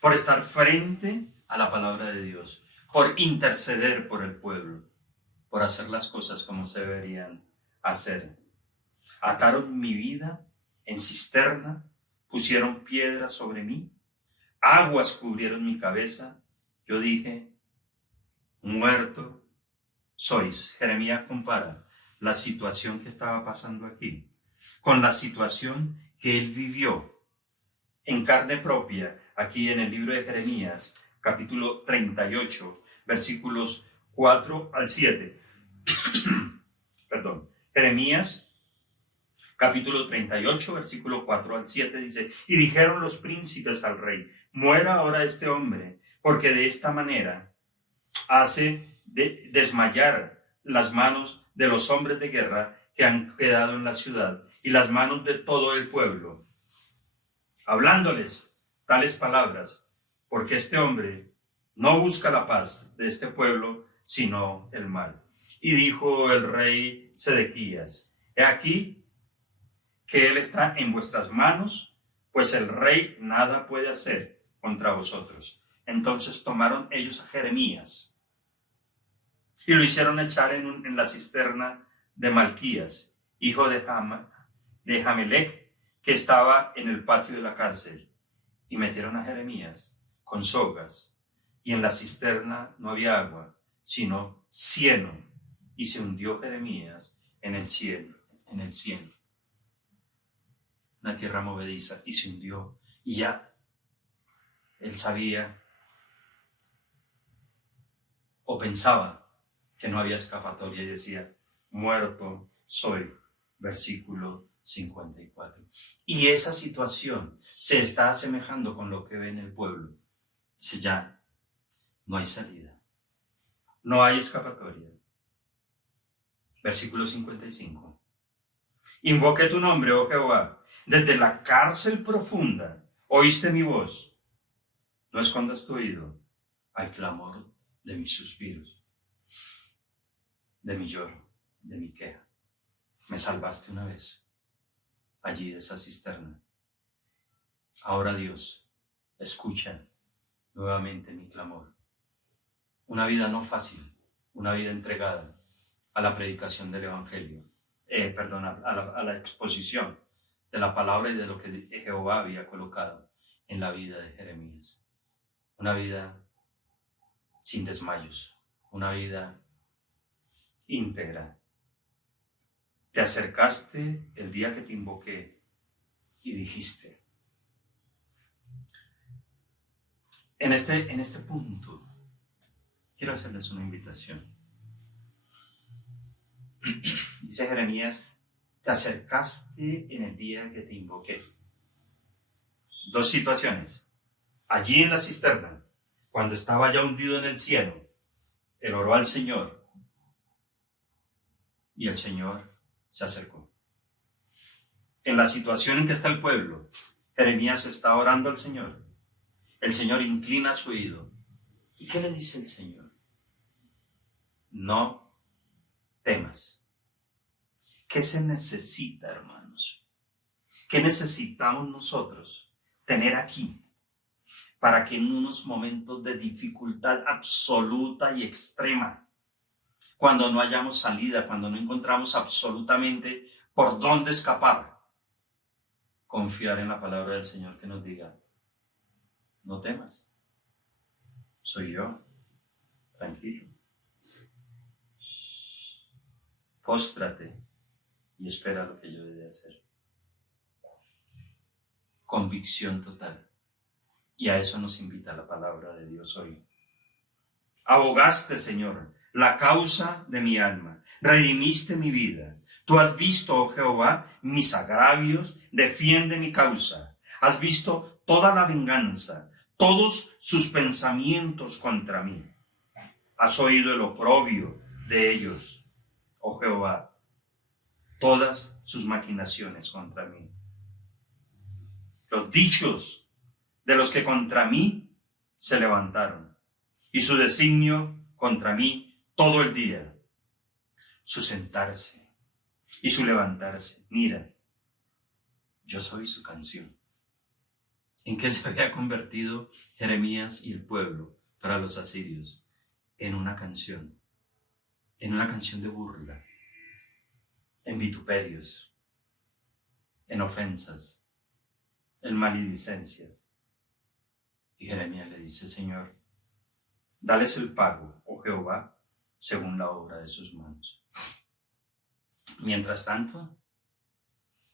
por estar frente a la palabra de Dios, por interceder por el pueblo, por hacer las cosas como se deberían hacer. Ataron mi vida en cisterna, pusieron piedras sobre mí, aguas cubrieron mi cabeza. Yo dije, muerto sois. Jeremías compara la situación que estaba pasando aquí con la situación que él vivió en carne propia aquí en el libro de Jeremías, capítulo 38, versículos 4 al 7. Perdón. Jeremías, capítulo 38, versículo 4 al 7 dice, y dijeron los príncipes al rey, muera ahora este hombre, porque de esta manera hace desmayar las manos de los hombres de guerra que han quedado en la ciudad y las manos de todo el pueblo, hablándoles tales palabras, porque este hombre no busca la paz de este pueblo, sino el mal. Y dijo el rey Sedequías, he aquí que él está en vuestras manos, pues el rey nada puede hacer contra vosotros. Entonces tomaron ellos a Jeremías y lo hicieron echar en la cisterna de Malquías, hijo de Jamelec, que estaba en el patio de la cárcel. Y metieron a Jeremías con sogas, y en la cisterna no había agua, sino cieno, y se hundió Jeremías en el cieno, una tierra movediza, y se hundió. Y ya él sabía o pensaba que no había escapatoria y decía, muerto soy, versículo 54. Y esa situación se está asemejando con lo que ve en el pueblo. Dice, ya no hay salida, no hay escapatoria. Versículo 55. Invoqué tu nombre, oh Jehová, desde la cárcel profunda oíste mi voz. No escondas tu oído al clamor de mis suspiros, de mi lloro, de mi queja. Me salvaste una vez allí de esa cisterna. Ahora Dios, escucha nuevamente mi clamor. Una vida no fácil, una vida entregada a la predicación del Evangelio, a la exposición de la palabra y de lo que Jehová había colocado en la vida de Jeremías. Una vida sin desmayos, una vida íntegra. Te acercaste el día que te invoqué y dijiste. En este punto, quiero hacerles una invitación. Dice Jeremías, te acercaste en el día que te invoqué. Dos situaciones. Allí en la cisterna, cuando estaba ya hundido en el cieno, él oró al Señor y el Señor se acercó. En la situación en que está el pueblo, Jeremías está orando al Señor. El Señor inclina su oído. ¿Y qué le dice el Señor? No temas. ¿Qué se necesita, hermanos? ¿Qué necesitamos nosotros tener aquí para que en unos momentos de dificultad absoluta y extrema, cuando no hayamos salida, cuando no encontramos absolutamente por dónde escapar, confiar en la palabra del Señor que nos diga, no temas, soy yo, tranquilo, póstrate y espera lo que yo he de hacer? Convicción total. Y a eso nos invita la palabra de Dios hoy. Abogaste, Señor, la causa de mi alma. Redimiste mi vida. Tú has visto, oh Jehová, mis agravios, defiende mi causa. Has visto toda la venganza, todos sus pensamientos contra mí. Has oído el oprobio de ellos, oh Jehová, todas sus maquinaciones contra mí. Los dichos de los que contra mí se levantaron, y su designio contra mí todo el día, su sentarse y su levantarse. Mira, yo soy su canción. ¿En qué se había convertido Jeremías y el pueblo para los asirios? En una canción de burla, en vituperios, en ofensas, en maledicencias. Y Jeremías le dice: Señor, dales el pago, oh Jehová, según la obra de sus manos. Mientras tanto,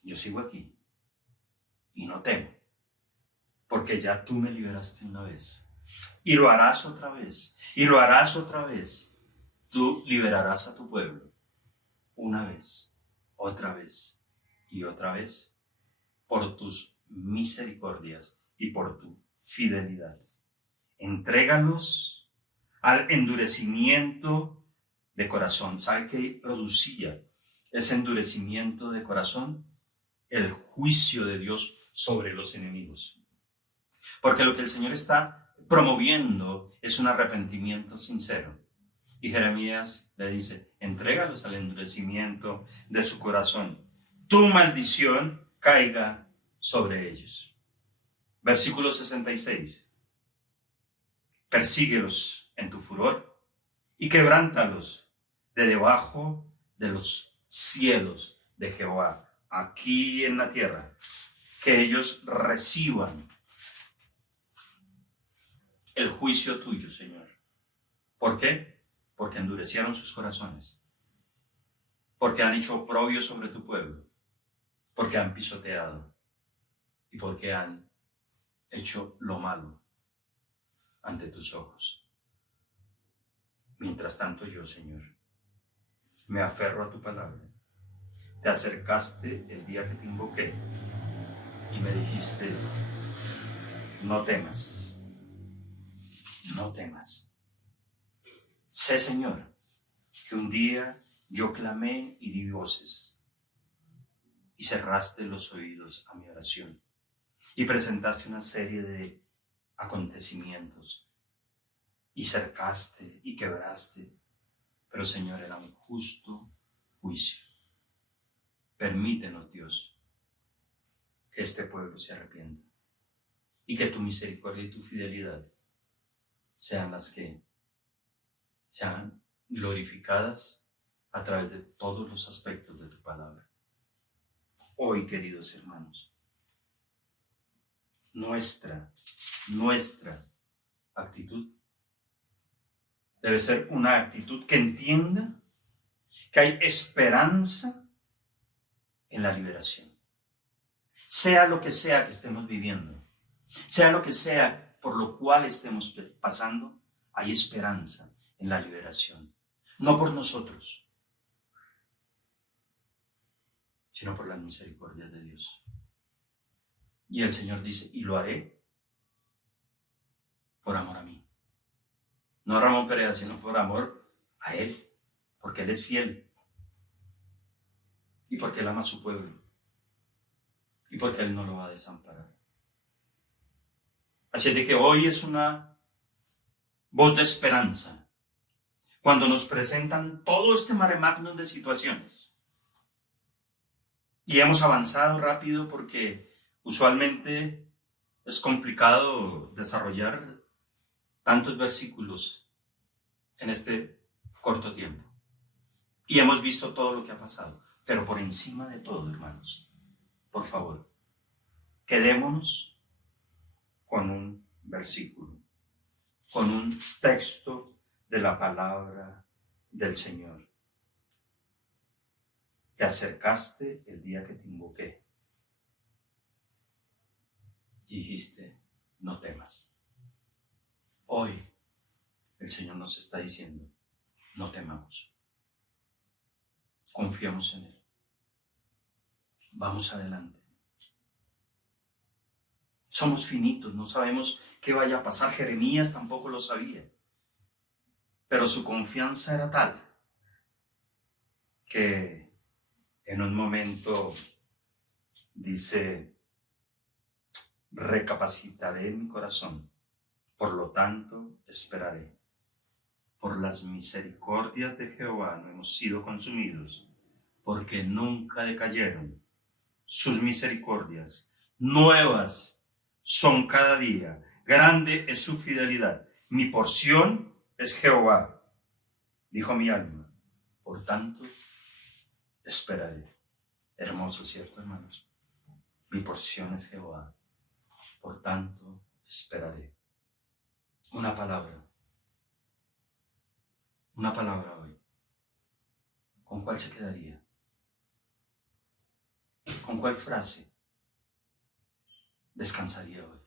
yo sigo aquí y no temo, porque ya tú me liberaste una vez, y lo harás otra vez, y lo harás otra vez. Tú liberarás a tu pueblo una vez, otra vez y otra vez, por tus misericordias y por tu fidelidad. Entrégalos al endurecimiento de corazón. ¿Sabe qué producía ese endurecimiento de corazón? El juicio de Dios sobre los enemigos. Porque lo que el Señor está promoviendo es un arrepentimiento sincero. Y Jeremías le dice: entrégalos al endurecimiento de su corazón. Tu maldición caiga sobre ellos. Versículo 66. Persíguelos en tu furor y quebrántalos de debajo de los cielos de Jehová, aquí en la tierra, que ellos reciban el juicio tuyo, Señor. ¿Por qué? Porque endurecieron sus corazones, porque han hecho oprobio sobre tu pueblo, porque han pisoteado y porque han hecho lo malo ante tus ojos. Mientras tanto yo, Señor, me aferro a tu palabra. Te acercaste el día que te invoqué y me dijiste: no temas, no temas. Sé, Señor, que un día yo clamé y di voces, y cerraste los oídos a mi oración, y presentaste una serie de acontecimientos, y cercaste y quebraste, pero, Señor, era un justo juicio. Permítenos, Dios, que este pueblo se arrepienta, y que tu misericordia y tu fidelidad sean las que sean glorificadas a través de todos los aspectos de tu palabra. Hoy, queridos hermanos, nuestra actitud debe ser una actitud que entienda que hay esperanza en la liberación. Sea lo que sea que estemos viviendo, sea lo que sea por lo cual estemos pasando, hay esperanza en la liberación. No por nosotros, sino por la misericordia de Dios. Y el Señor dice: y lo haré por amor a mí. No a Ramón Perea, sino por amor a Él, porque Él es fiel, y porque Él ama a su pueblo, y porque Él no lo va a desamparar. Así es de que hoy es una voz de esperanza cuando nos presentan todo este mare magnum de situaciones. Y hemos avanzado rápido porque usualmente es complicado desarrollar tantos versículos en este corto tiempo. Y hemos visto todo lo que ha pasado. Pero por encima de todo, hermanos, por favor, quedémonos con un versículo, con un texto de la palabra del Señor. Te acercaste el día que te invoqué y dijiste: no temas. Hoy el Señor nos está diciendo: no temamos. Confiamos en Él. Vamos adelante. Somos finitos, no sabemos qué vaya a pasar. Jeremías tampoco lo sabía. Pero su confianza era tal que en un momento dice: recapacitaré en mi corazón, por lo tanto esperaré. Por las misericordias de Jehová no hemos sido consumidos, porque nunca decayeron. Sus misericordias nuevas son cada día. Grande es su fidelidad. Mi porción es Jehová, dijo mi alma. Por tanto, esperaré. Hermoso, ¿cierto, hermanos? Mi porción es Jehová. Por tanto, esperaré. Una palabra hoy. ¿Con cuál se quedaría? ¿Con cuál frase descansaría hoy?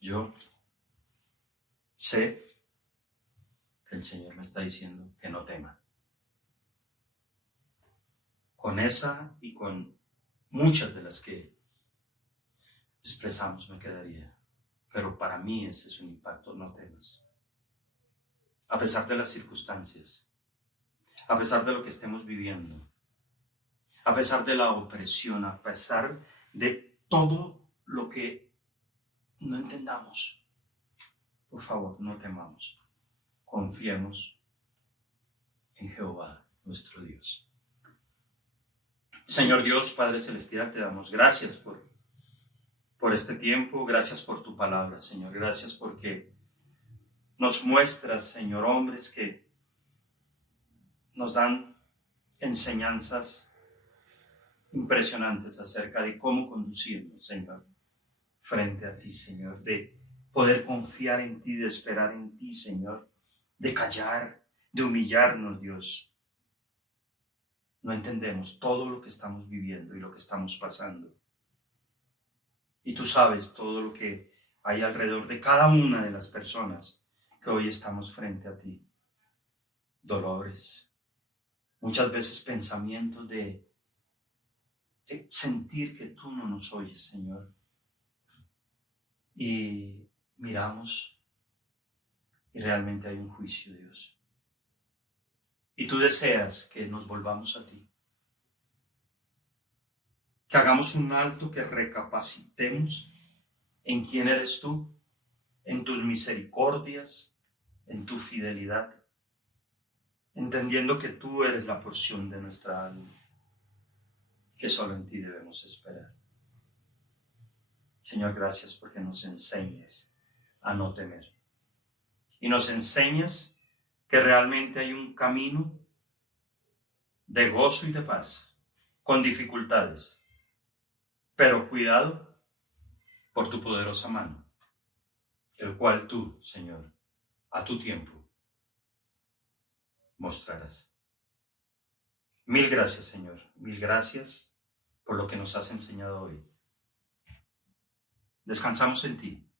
Yo sé que el Señor me está diciendo que no tema. Con esa y con muchas de las que expresamos me quedaría. Pero para mí ese es un impacto: no temas. A pesar de las circunstancias, a pesar de lo que estemos viviendo, a pesar de la opresión, a pesar de todo lo que no entendamos, por favor, no temamos. Confiemos en Jehová, nuestro Dios. Señor Dios, Padre Celestial, te damos gracias por este tiempo. Gracias por tu palabra, Señor. Gracias porque nos muestras, Señor, hombres que nos dan enseñanzas impresionantes acerca de cómo conducirnos, Señor, frente a ti, Señor, de poder confiar en ti, de esperar en ti, Señor, de callar, de humillarnos, Dios. No entendemos todo lo que estamos viviendo y lo que estamos pasando. Y tú sabes todo lo que hay alrededor de cada una de las personas que hoy estamos frente a ti. Dolores, muchas veces pensamientos de sentir que tú no nos oyes, Señor. Y miramos y realmente hay un juicio, Dios. Y tú deseas que nos volvamos a ti. Que hagamos un alto, que recapacitemos en quién eres tú, en tus misericordias, en tu fidelidad, entendiendo que tú eres la porción de nuestra alma, que solo en ti debemos esperar. Señor, gracias porque nos enseñas a no temer. Y nos enseñas que realmente hay un camino de gozo y de paz, con dificultades, pero cuidado por tu poderosa mano, el cual tú, Señor, a tu tiempo mostrarás. Mil gracias, Señor. Mil gracias por lo que nos has enseñado hoy. Descansamos en ti,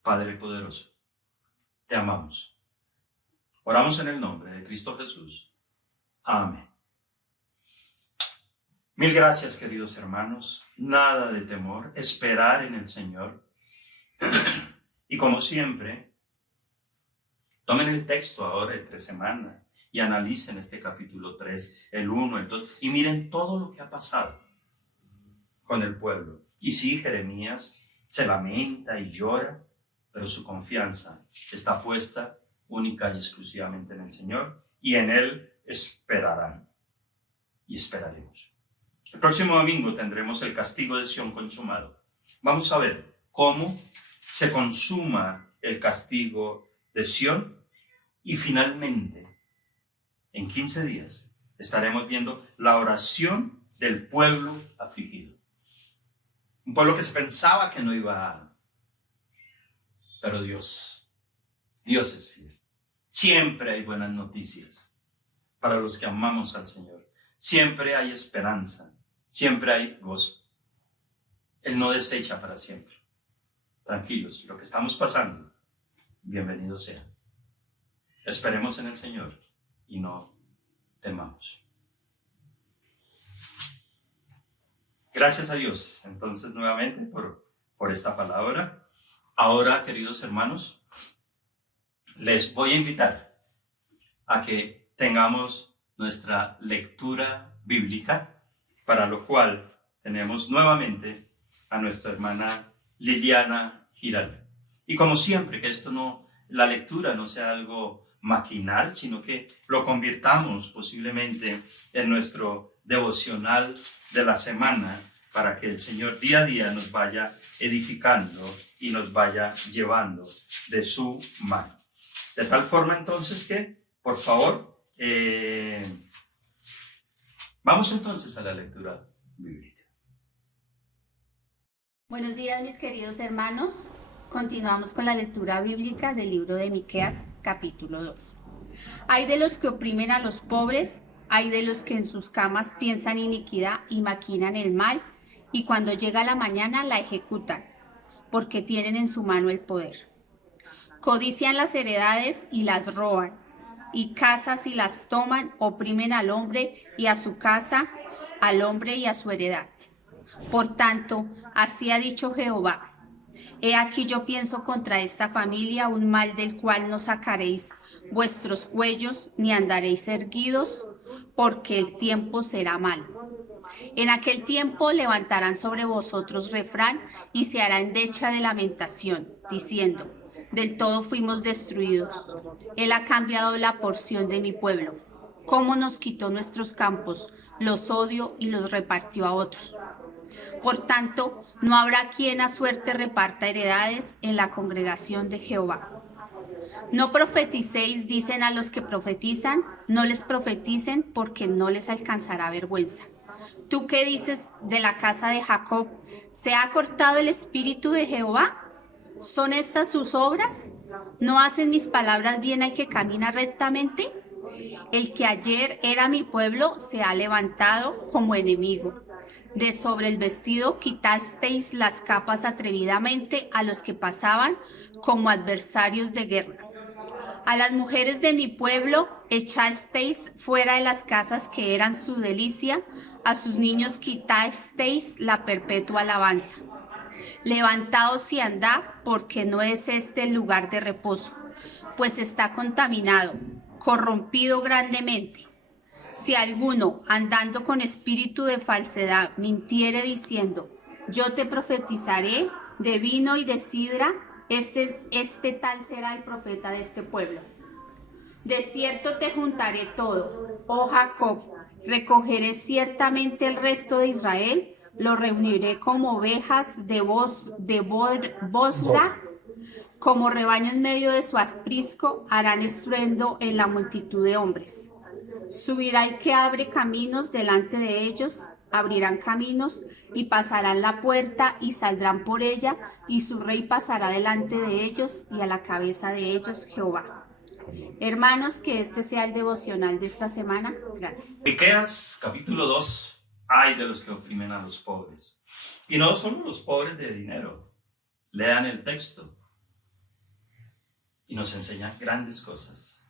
Padre poderoso. Te amamos. Oramos en el nombre de Cristo Jesús. Amén. Mil gracias, queridos hermanos. Nada de temor. Esperar en el Señor. Y como siempre, tomen el texto ahora entre semana y analicen este capítulo 3, el 1, el 2, y miren todo lo que ha pasado con el pueblo. Y sí, Jeremías se lamenta y llora, pero su confianza está puesta única y exclusivamente en el Señor, y en Él esperarán y esperaremos. El próximo domingo tendremos el castigo de Sión consumado. Vamos a ver cómo se consuma el castigo de Sión y finalmente, en 15 días, estaremos viendo la oración del pueblo afligido. Un pueblo que se pensaba que no iba a... Pero Dios es fiel. Siempre hay buenas noticias para los que amamos al Señor. Siempre hay esperanza. Siempre hay gozo. Él no desecha para siempre. Tranquilos, lo que estamos pasando, bienvenido sea. Esperemos en el Señor y no temamos. Gracias a Dios, entonces, nuevamente por esta palabra. Ahora, queridos hermanos, les voy a invitar a que tengamos nuestra lectura bíblica, para lo cual tenemos nuevamente a nuestra hermana Liliana Giraldo. Y como siempre, que la lectura no sea algo maquinal, sino que lo convirtamos posiblemente en nuestro devocional de la semana, para que el Señor día a día nos vaya edificando y nos vaya llevando de su mano. De tal forma entonces que, por favor, vamos entonces a la lectura bíblica. Buenos días, mis queridos hermanos. Continuamos con la lectura bíblica del libro de Miqueas, capítulo 2. Hay de los que oprimen a los pobres, hay de los que en sus camas piensan iniquidad y maquinan el mal, y cuando llega la mañana la ejecutan, porque tienen en su mano el poder. Codician las heredades y las roban, y casas y las toman, oprimen al hombre y a su casa, al hombre y a su heredad. Por tanto, así ha dicho Jehová: he aquí yo pienso contra esta familia un mal del cual no sacaréis vuestros cuellos, ni andaréis erguidos, porque el tiempo será malo. En aquel tiempo levantarán sobre vosotros refrán y se hará endecha de lamentación, diciendo: del todo fuimos destruidos. Él ha cambiado la porción de mi pueblo. Cómo nos quitó nuestros campos, los odio y los repartió a otros. Por tanto, no habrá quien a suerte reparta heredades en la congregación de Jehová. No profeticéis, dicen a los que profetizan, no les profeticen, porque no les alcanzará vergüenza. ¿Tú qué dices de la casa de Jacob? ¿Se ha cortado el espíritu de Jehová? ¿Son estas sus obras? ¿No hacen mis palabras bien al que camina rectamente? El que ayer era mi pueblo se ha levantado como enemigo. De sobre el vestido quitasteis las capas atrevidamente a los que pasaban como adversarios de guerra. A las mujeres de mi pueblo echasteis fuera de las casas que eran su delicia, a sus niños quitasteis la perpetua alabanza. Levantaos y andad, porque no es este el lugar de reposo, pues está contaminado, corrompido grandemente. Si alguno, andando con espíritu de falsedad, mintiere diciendo: yo te profetizaré de vino y de sidra, este tal será el profeta de este pueblo. De cierto te juntaré todo, oh Jacob, recogeré ciertamente el resto de Israel, lo reuniré como ovejas de Bosra, como rebaño en medio de su aprisco, harán estruendo en la multitud de hombres. Subirá el que abre caminos delante de ellos, abrirán caminos y pasarán la puerta y saldrán por ella, y su rey pasará delante de ellos y a la cabeza de ellos Jehová. Hermanos, que este sea el devocional de esta semana. Gracias. Miqueas, capítulo 2. Ay de los que oprimen a los pobres. Y no solo los pobres de dinero. Lean el texto. Y nos enseña grandes cosas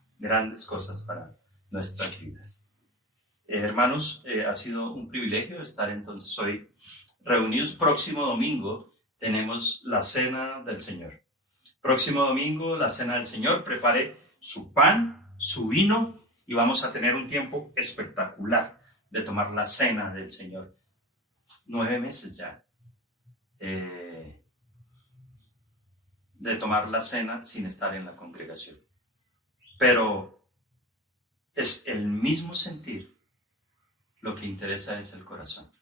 para nuestras vidas. Hermanos, ha sido un privilegio estar entonces hoy reunidos. Próximo domingo tenemos la Cena del Señor. Próximo domingo, la Cena del Señor. Prepare su pan, su vino, y vamos a tener un tiempo espectacular de tomar la Cena del Señor. 9 meses ya de tomar la cena sin estar en la congregación. Pero es el mismo sentir. Lo que interesa es el corazón.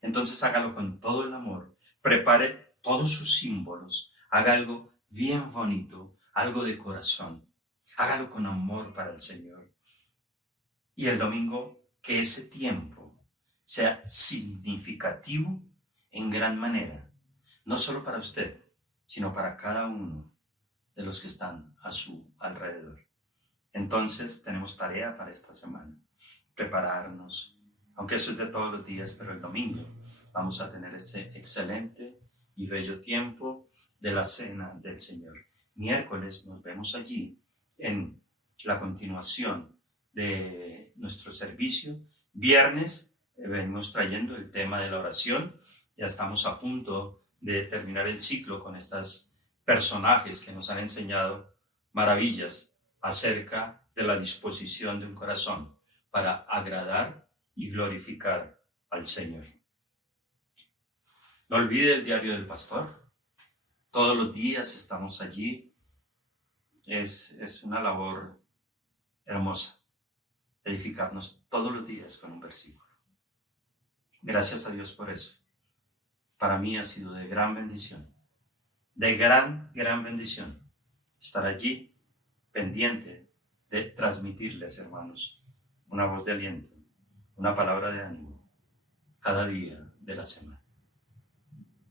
Entonces hágalo con todo el amor. Prepare todos sus símbolos. Haga algo bien bonito, algo de corazón. Hágalo con amor para el Señor. Y el domingo, que ese tiempo sea significativo en gran manera. No solo para usted, sino para cada uno de los que están a su alrededor. Entonces tenemos tarea para esta semana. Prepararnos, aunque eso es de todos los días, pero el domingo vamos a tener ese excelente y bello tiempo de la Cena del Señor. Miércoles nos vemos allí en la continuación de nuestro servicio. Viernes venimos trayendo el tema de la oración. Ya estamos a punto de terminar el ciclo con estos personajes que nos han enseñado maravillas acerca de la disposición de un corazón para agradar y glorificar al Señor. No olvide el diario del pastor. Todos los días estamos allí. Es una labor hermosa, edificarnos todos los días con un versículo. Gracias a Dios por eso. Para mí ha sido de gran bendición, de gran bendición estar allí pendiente de transmitirles, hermanos, una voz de aliento, una palabra de ánimo cada día de la semana.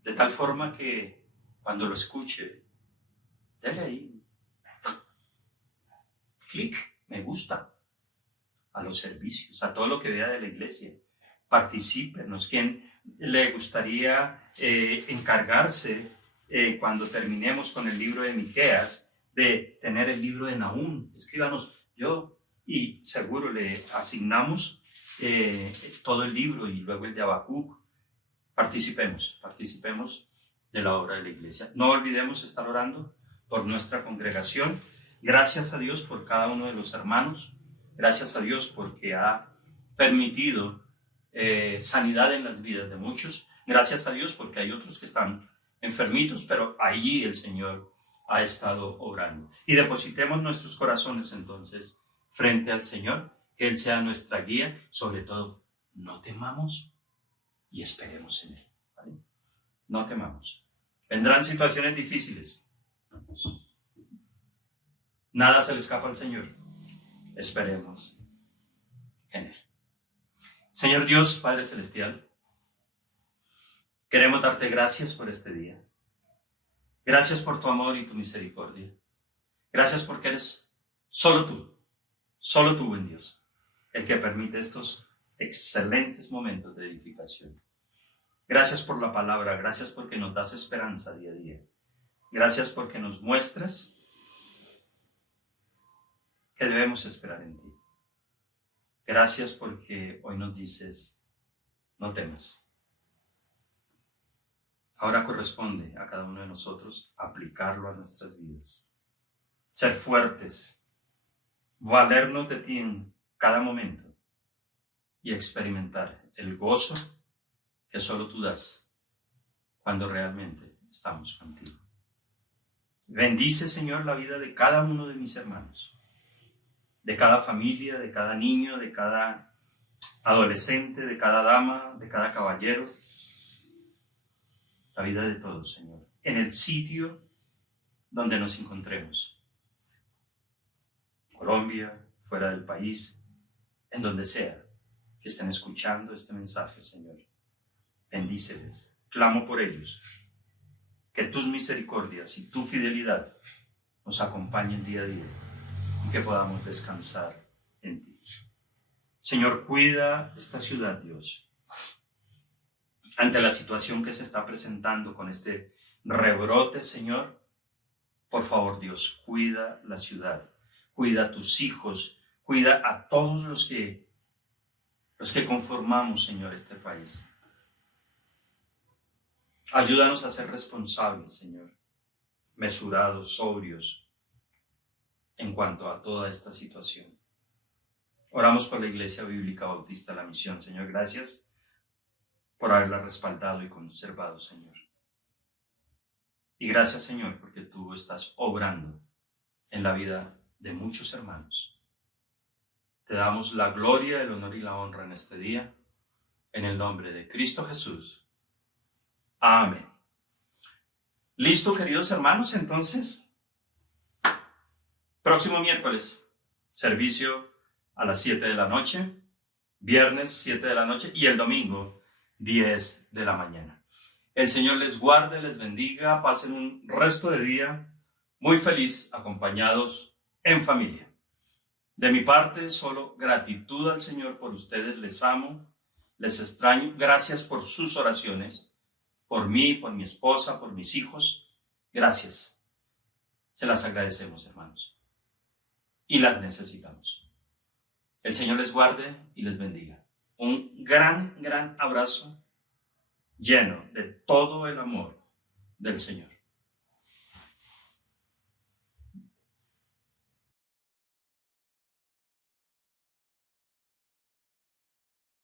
De tal forma que cuando lo escuche, dele ahí clic, me gusta a los servicios, a todo lo que vea de la iglesia. Particípenos. ¿Quién le gustaría encargarse cuando terminemos con el libro de Miqueas de tener el libro de Nahum? Escríbanos yo y seguro le asignamos todo el libro y luego el de Habacuc. Participemos de la obra de la iglesia. No olvidemos estar orando por nuestra congregación. Gracias a Dios por cada uno de los hermanos. Gracias a Dios porque ha permitido sanidad en las vidas de muchos. Gracias a Dios porque hay otros que están enfermitos, pero allí el Señor ha estado obrando. Y depositemos nuestros corazones entonces frente al Señor, que Él sea nuestra guía. Sobre todo, no temamos y esperemos en Él, ¿vale? No temamos. Vendrán situaciones difíciles. Nada se le escapa al Señor. Esperemos en Él. Señor Dios, Padre Celestial, queremos darte gracias por este día. Gracias por tu amor y tu misericordia. Gracias porque eres solo tú, buen Dios, el que permite estos excelentes momentos de edificación. Gracias por la palabra, gracias porque nos das esperanza día a día. Gracias porque nos muestras que debemos esperar en ti. Gracias porque hoy nos dices, no temas. Ahora corresponde a cada uno de nosotros aplicarlo a nuestras vidas. Ser fuertes, valernos de ti en cada momento y experimentar el gozo que solo tú das cuando realmente estamos contigo. Bendice, Señor, la vida de cada uno de mis hermanos, de cada familia, de cada niño, de cada adolescente, de cada dama, de cada caballero, la vida de todos, Señor, en el sitio donde nos encontremos, Colombia, fuera del país, en donde sea que estén escuchando este mensaje, Señor. Bendíceles, clamo por ellos, que tus misericordias y tu fidelidad nos acompañen día a día y que podamos descansar en ti. Señor, cuida esta ciudad, Dios, ante la situación que se está presentando con este rebrote, Señor. Por favor, Dios, cuida la ciudad, cuida a tus hijos, cuida a todos los que conformamos, Señor, este país. Ayúdanos a ser responsables, Señor, mesurados, sobrios, en cuanto a toda esta situación. Oramos por la Iglesia Bíblica Bautista La Misión, Señor. Gracias por haberla respaldado y conservado, Señor. Y gracias, Señor, porque tú estás obrando en la vida de muchos hermanos. Te damos la gloria, el honor y la honra en este día, en el nombre de Cristo Jesús. Amén. ¿Listo, queridos hermanos? Entonces, próximo miércoles, servicio a las 7 de la noche, viernes 7 de la noche y el domingo 10 de la mañana. El Señor les guarde, les bendiga, pasen un resto de día muy feliz, acompañados en familia. De mi parte, solo gratitud al Señor por ustedes. Les amo, les extraño. Gracias por sus oraciones, por mí, por mi esposa, por mis hijos. Gracias. Se las agradecemos, hermanos. y las necesitamos. El Señor les guarde y les bendiga. Un gran, gran abrazo lleno de todo el amor del Señor.